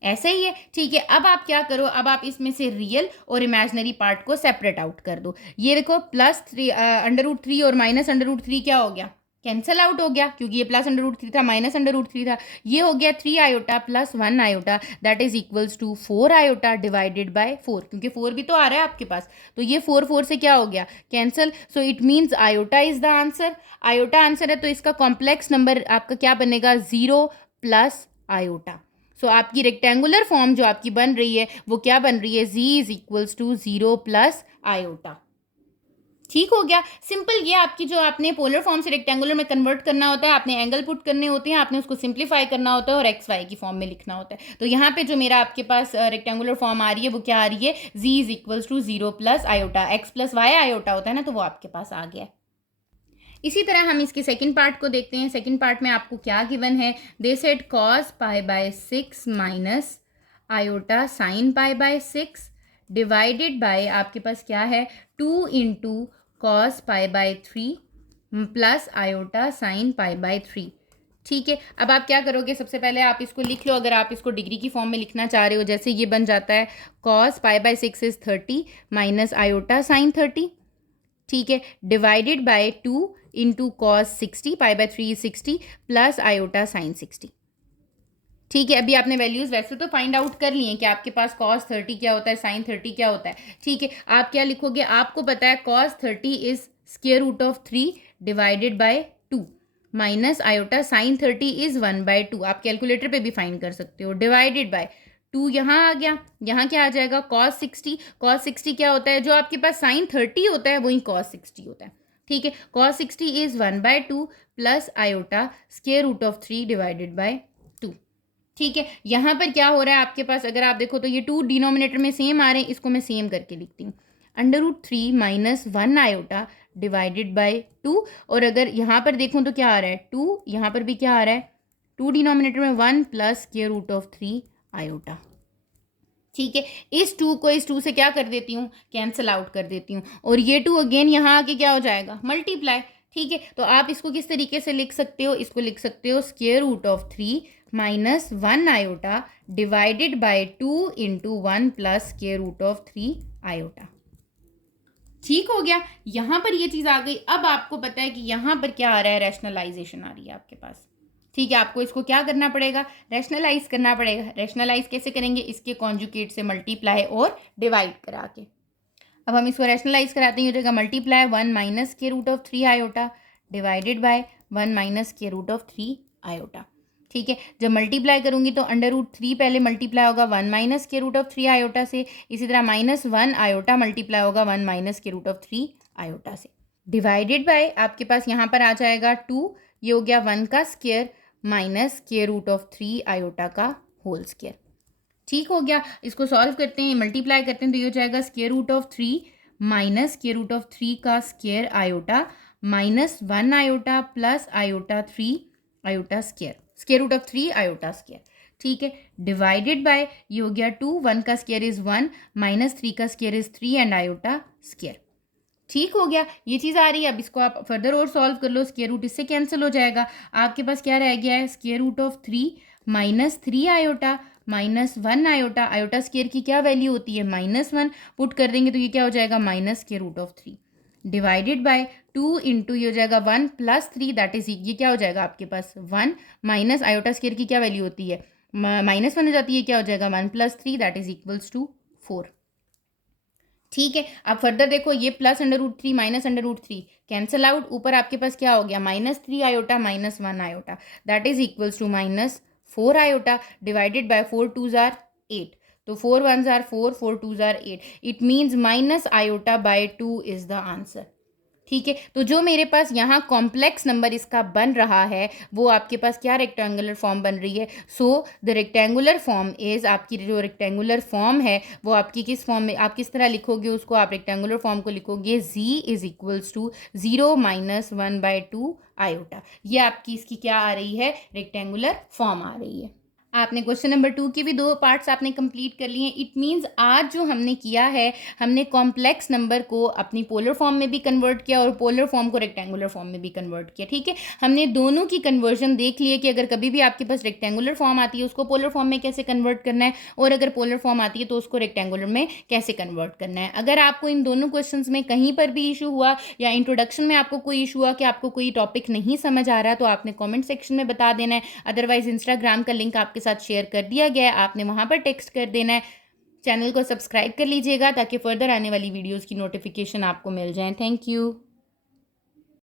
ऐसे ही है। ठीक है, अब आप क्या करो, अब आप इसमें से रियल और इमेजिनरी पार्ट को सेपरेट आउट कर दो। ये देखो +3 और -√3 क्या हो गया, कैंसल आउट हो गया, क्योंकि ये +√3 था -√3 था। ये हो गया 3 iota plus 1 iota that is equals to 4 iota divided by 4, क्योंकि 4 भी तो आ रहा है आपके पास, तो ये 4 से क्या हो गया cancel. So it means iota is the answer. Iota answer है, तो इसका कॉम्प्लेक्स नंबर आपका क्या बनेगा 0 प्लस आयोटा। सो आपकी रेक्टेंगुलर फॉर्म जो आपकी बन रही है वो क्या बन रही है, z is equals to 0 plus iota. ठीक हो गया, सिंपल। ये आपकी जो आपने पोलर फॉर्म से रेक्टेंगुलर में कन्वर्ट करना होता है, आपने एंगल पुट करने होते हैं, आपने उसको सिंप्लीफाई करना होता है और एक्स वाई की फॉर्म में लिखना होता है। तो यहाँ पे जो मेरा आपके पास रेक्टेंगुलर फॉर्म आ रही है वो क्या आ रही है, z is equals to 0 plus iota. X plus y iota होता है ना, तो वो आपके पास आ गया है। इसी तरह हम इसके सेकंड पार्ट को देखते हैं। सेकंड पार्ट में आपको क्या गिवन है, they said cos π/6 minus iota sin π/6 divided by आपके पास क्या है 2 into cos π/3 plus iota sin π/3। ठीक है, अब आप क्या करोगे, सबसे पहले आप इसको लिख लो। अगर आप इसको डिग्री की फॉर्म में लिखना चाह रहे हो, जैसे ये बन जाता है cos π/6 is 30 minus iota sin 30। ठीक है, divided by 2 into cos 60 π/3 60 plus iota sine 60। ठीक है, अभी आपने वैल्यूज वैसे तो फाइंड आउट कर लिए हैं कि आपके पास cos 30 क्या होता है, साइन 30 क्या होता है। ठीक है, आप क्या लिखोगे, आपको पता है cos 30 is √3 divided by 2 minus iota sine 30 is 1/2। आप कैलकुलेटर पे भी फाइंड कर सकते हो, डिवाइडेड बाय 2 यहाँ आ गया, यहाँ क्या आ जाएगा cos 60 क्या होता है, जो आपके पास साइन 30 होता है वही cos 60 होता है। ठीक है, cos 60 is 1/2 plus iota √3 divided by 2। ठीक है, यहाँ पर क्या हो रहा है आपके पास, अगर आप देखो तो ये 2 डिनोमिनेटर में सेम आ रहे हैं, इसको मैं सेम करके लिखती हूँ √3 माइनस 1 आयोटा डिवाइडेड बाय 2। और अगर यहाँ पर देखूँ तो क्या आ रहा है 2, यहाँ पर भी क्या आ रहा है 2 डिनोमिनेटर में 1 प्लस √3 आयोटा। ठीक है, इस 2 को इस 2 से क्या कर देती हूँ, कैंसिल आउट कर देती हूँ, और ये 2 अगेन यहाँ आके क्या हो जाएगा मल्टीप्लाई। ठीक है, तो आप इसको किस तरीके से लिख सकते हो, इसको लिख सकते हो √3 minus 1 iota divided by 2 into 1 plus √3 iota. ठीक हो गया, यहाँ पर ये चीज़ आ गई। अब आपको पता है कि यहाँ पर क्या आ रहा है, रैशनलाइजेशन आ रही है आपके पास। ठीक है, आपको इसको क्या करना पड़ेगा, रैशनलाइज करना पड़ेगा। रैशनलाइज कैसे करेंगे, इसके कॉन्जुगेट से मल्टीप्लाई और डिवाइड करा के। अब हम इसको रैशनलाइज कराते हैं, हो जाएगा multiply 1 minus √3 iota divided by 1 minus √3 iota. ठीक है, जब मल्टीप्लाई करूंगी तो √3 पहले मल्टीप्लाई होगा 1 माइनस √3 आयोटा से, इसी तरह -1 आयोटा मल्टीप्लाई होगा 1 माइनस √3 आयोटा से, डिवाइडेड बाय आपके पास यहाँ पर आ जाएगा 2, ये हो गया 1 का स्क्वायर माइनस √3 आयोटा का होल स्क्वायर। ठीक हो गया, इसको सॉल्व करते हैं, मल्टीप्लाई करते हैं, तो ये हो जाएगा √3 माइनस √3 का square iota minus 1 iota plus iota 3 iota square √3 iota square. ठीक है, डिवाइडेड बाय ये हो गया 2, 1 का स्क्वायर इज 1 माइनस 3 का square is 3 and iota square. ठीक हो गया, ये चीज़ आ रही है। अब इसको आप फर्दर और सॉल्व कर लो, स्क्वायर रूट इससे कैंसिल हो जाएगा। आपके पास क्या रह गया है, √3 minus 3 iota minus 1 iota, iota square की क्या वैल्यू होती है -1, पुट कर देंगे तो ये क्या हो जाएगा -√3 डिवाइडेड बाय 2 इंटू ये हो जाएगा 1 प्लस 3 दैट इज ये क्या हो जाएगा आपके पास 1 माइनस आयोटा स्क्वायर की क्या वैल्यू होती है -1 हो जाती है, क्या हो जाएगा 1 plus 3 that is equals to 4। ठीक है, अब फर्दर देखो, ये plus under root 3 minus under root 3 cancel out, ऊपर आपके पास क्या हो गया -3 iota -1 iota, that is equals to -4 iota divided by 4 2s are 8, तो 4 1s are 4, 4 2s are 8, it means minus iota by 2 is the answer. ठीक है, तो जो मेरे पास यहाँ कॉम्प्लेक्स नंबर इसका बन रहा है वो आपके पास क्या रेक्टेंगुलर फॉर्म बन रही है। So the rectangular form is, आपकी जो रेक्टेंगुलर फॉर्म है वो आपकी किस फॉर्म में, आप किस तरह लिखोगे उसको, आप रेक्टेंगुलर फॉर्म को लिखोगे z is equals to 0 - 1/2 iota. ये आपकी इसकी क्या आ रही है, रेक्टेंगुलर फॉर्म आ रही है। आपने क्वेश्चन नंबर 2 की भी 2 पार्ट्स आपने कंप्लीट कर लिए हैं। इट मीन्स आज जो हमने किया है, हमने कॉम्प्लेक्स नंबर को अपनी पोलर फॉर्म में भी कन्वर्ट किया और पोलर फॉर्म को रेक्टेंगुलर फॉर्म में भी कन्वर्ट किया। ठीक है, हमने दोनों की कन्वर्जन देख ली है कि अगर कभी भी आपके पास रेक्टेंगुलर फॉर्म आती है उसको पोलर फॉर्म में कैसे कन्वर्ट करना है, और अगर पोलर फॉर्म आती है तो उसको रेक्टेंगुलर में कैसे कन्वर्ट करना है। अगर आपको इन दोनों क्वेश्चंस में कहीं पर भी इशू हुआ या इंट्रोडक्शन में आपको कोई इशू हुआ कि आपको कोई टॉपिक नहीं समझ आ रहा, तो आपने कॉमेंट सेक्शन में बता देना है। अदरवाइज इंस्टाग्राम का लिंक आपके साथ शेयर कर दिया गया है, आपने वहां पर टेक्स्ट कर देना है। चैनल को सब्सक्राइब कर लीजिएगा ताकि फर्दर आने वाली वीडियोस की नोटिफिकेशन आपको मिल जाए। Thank you.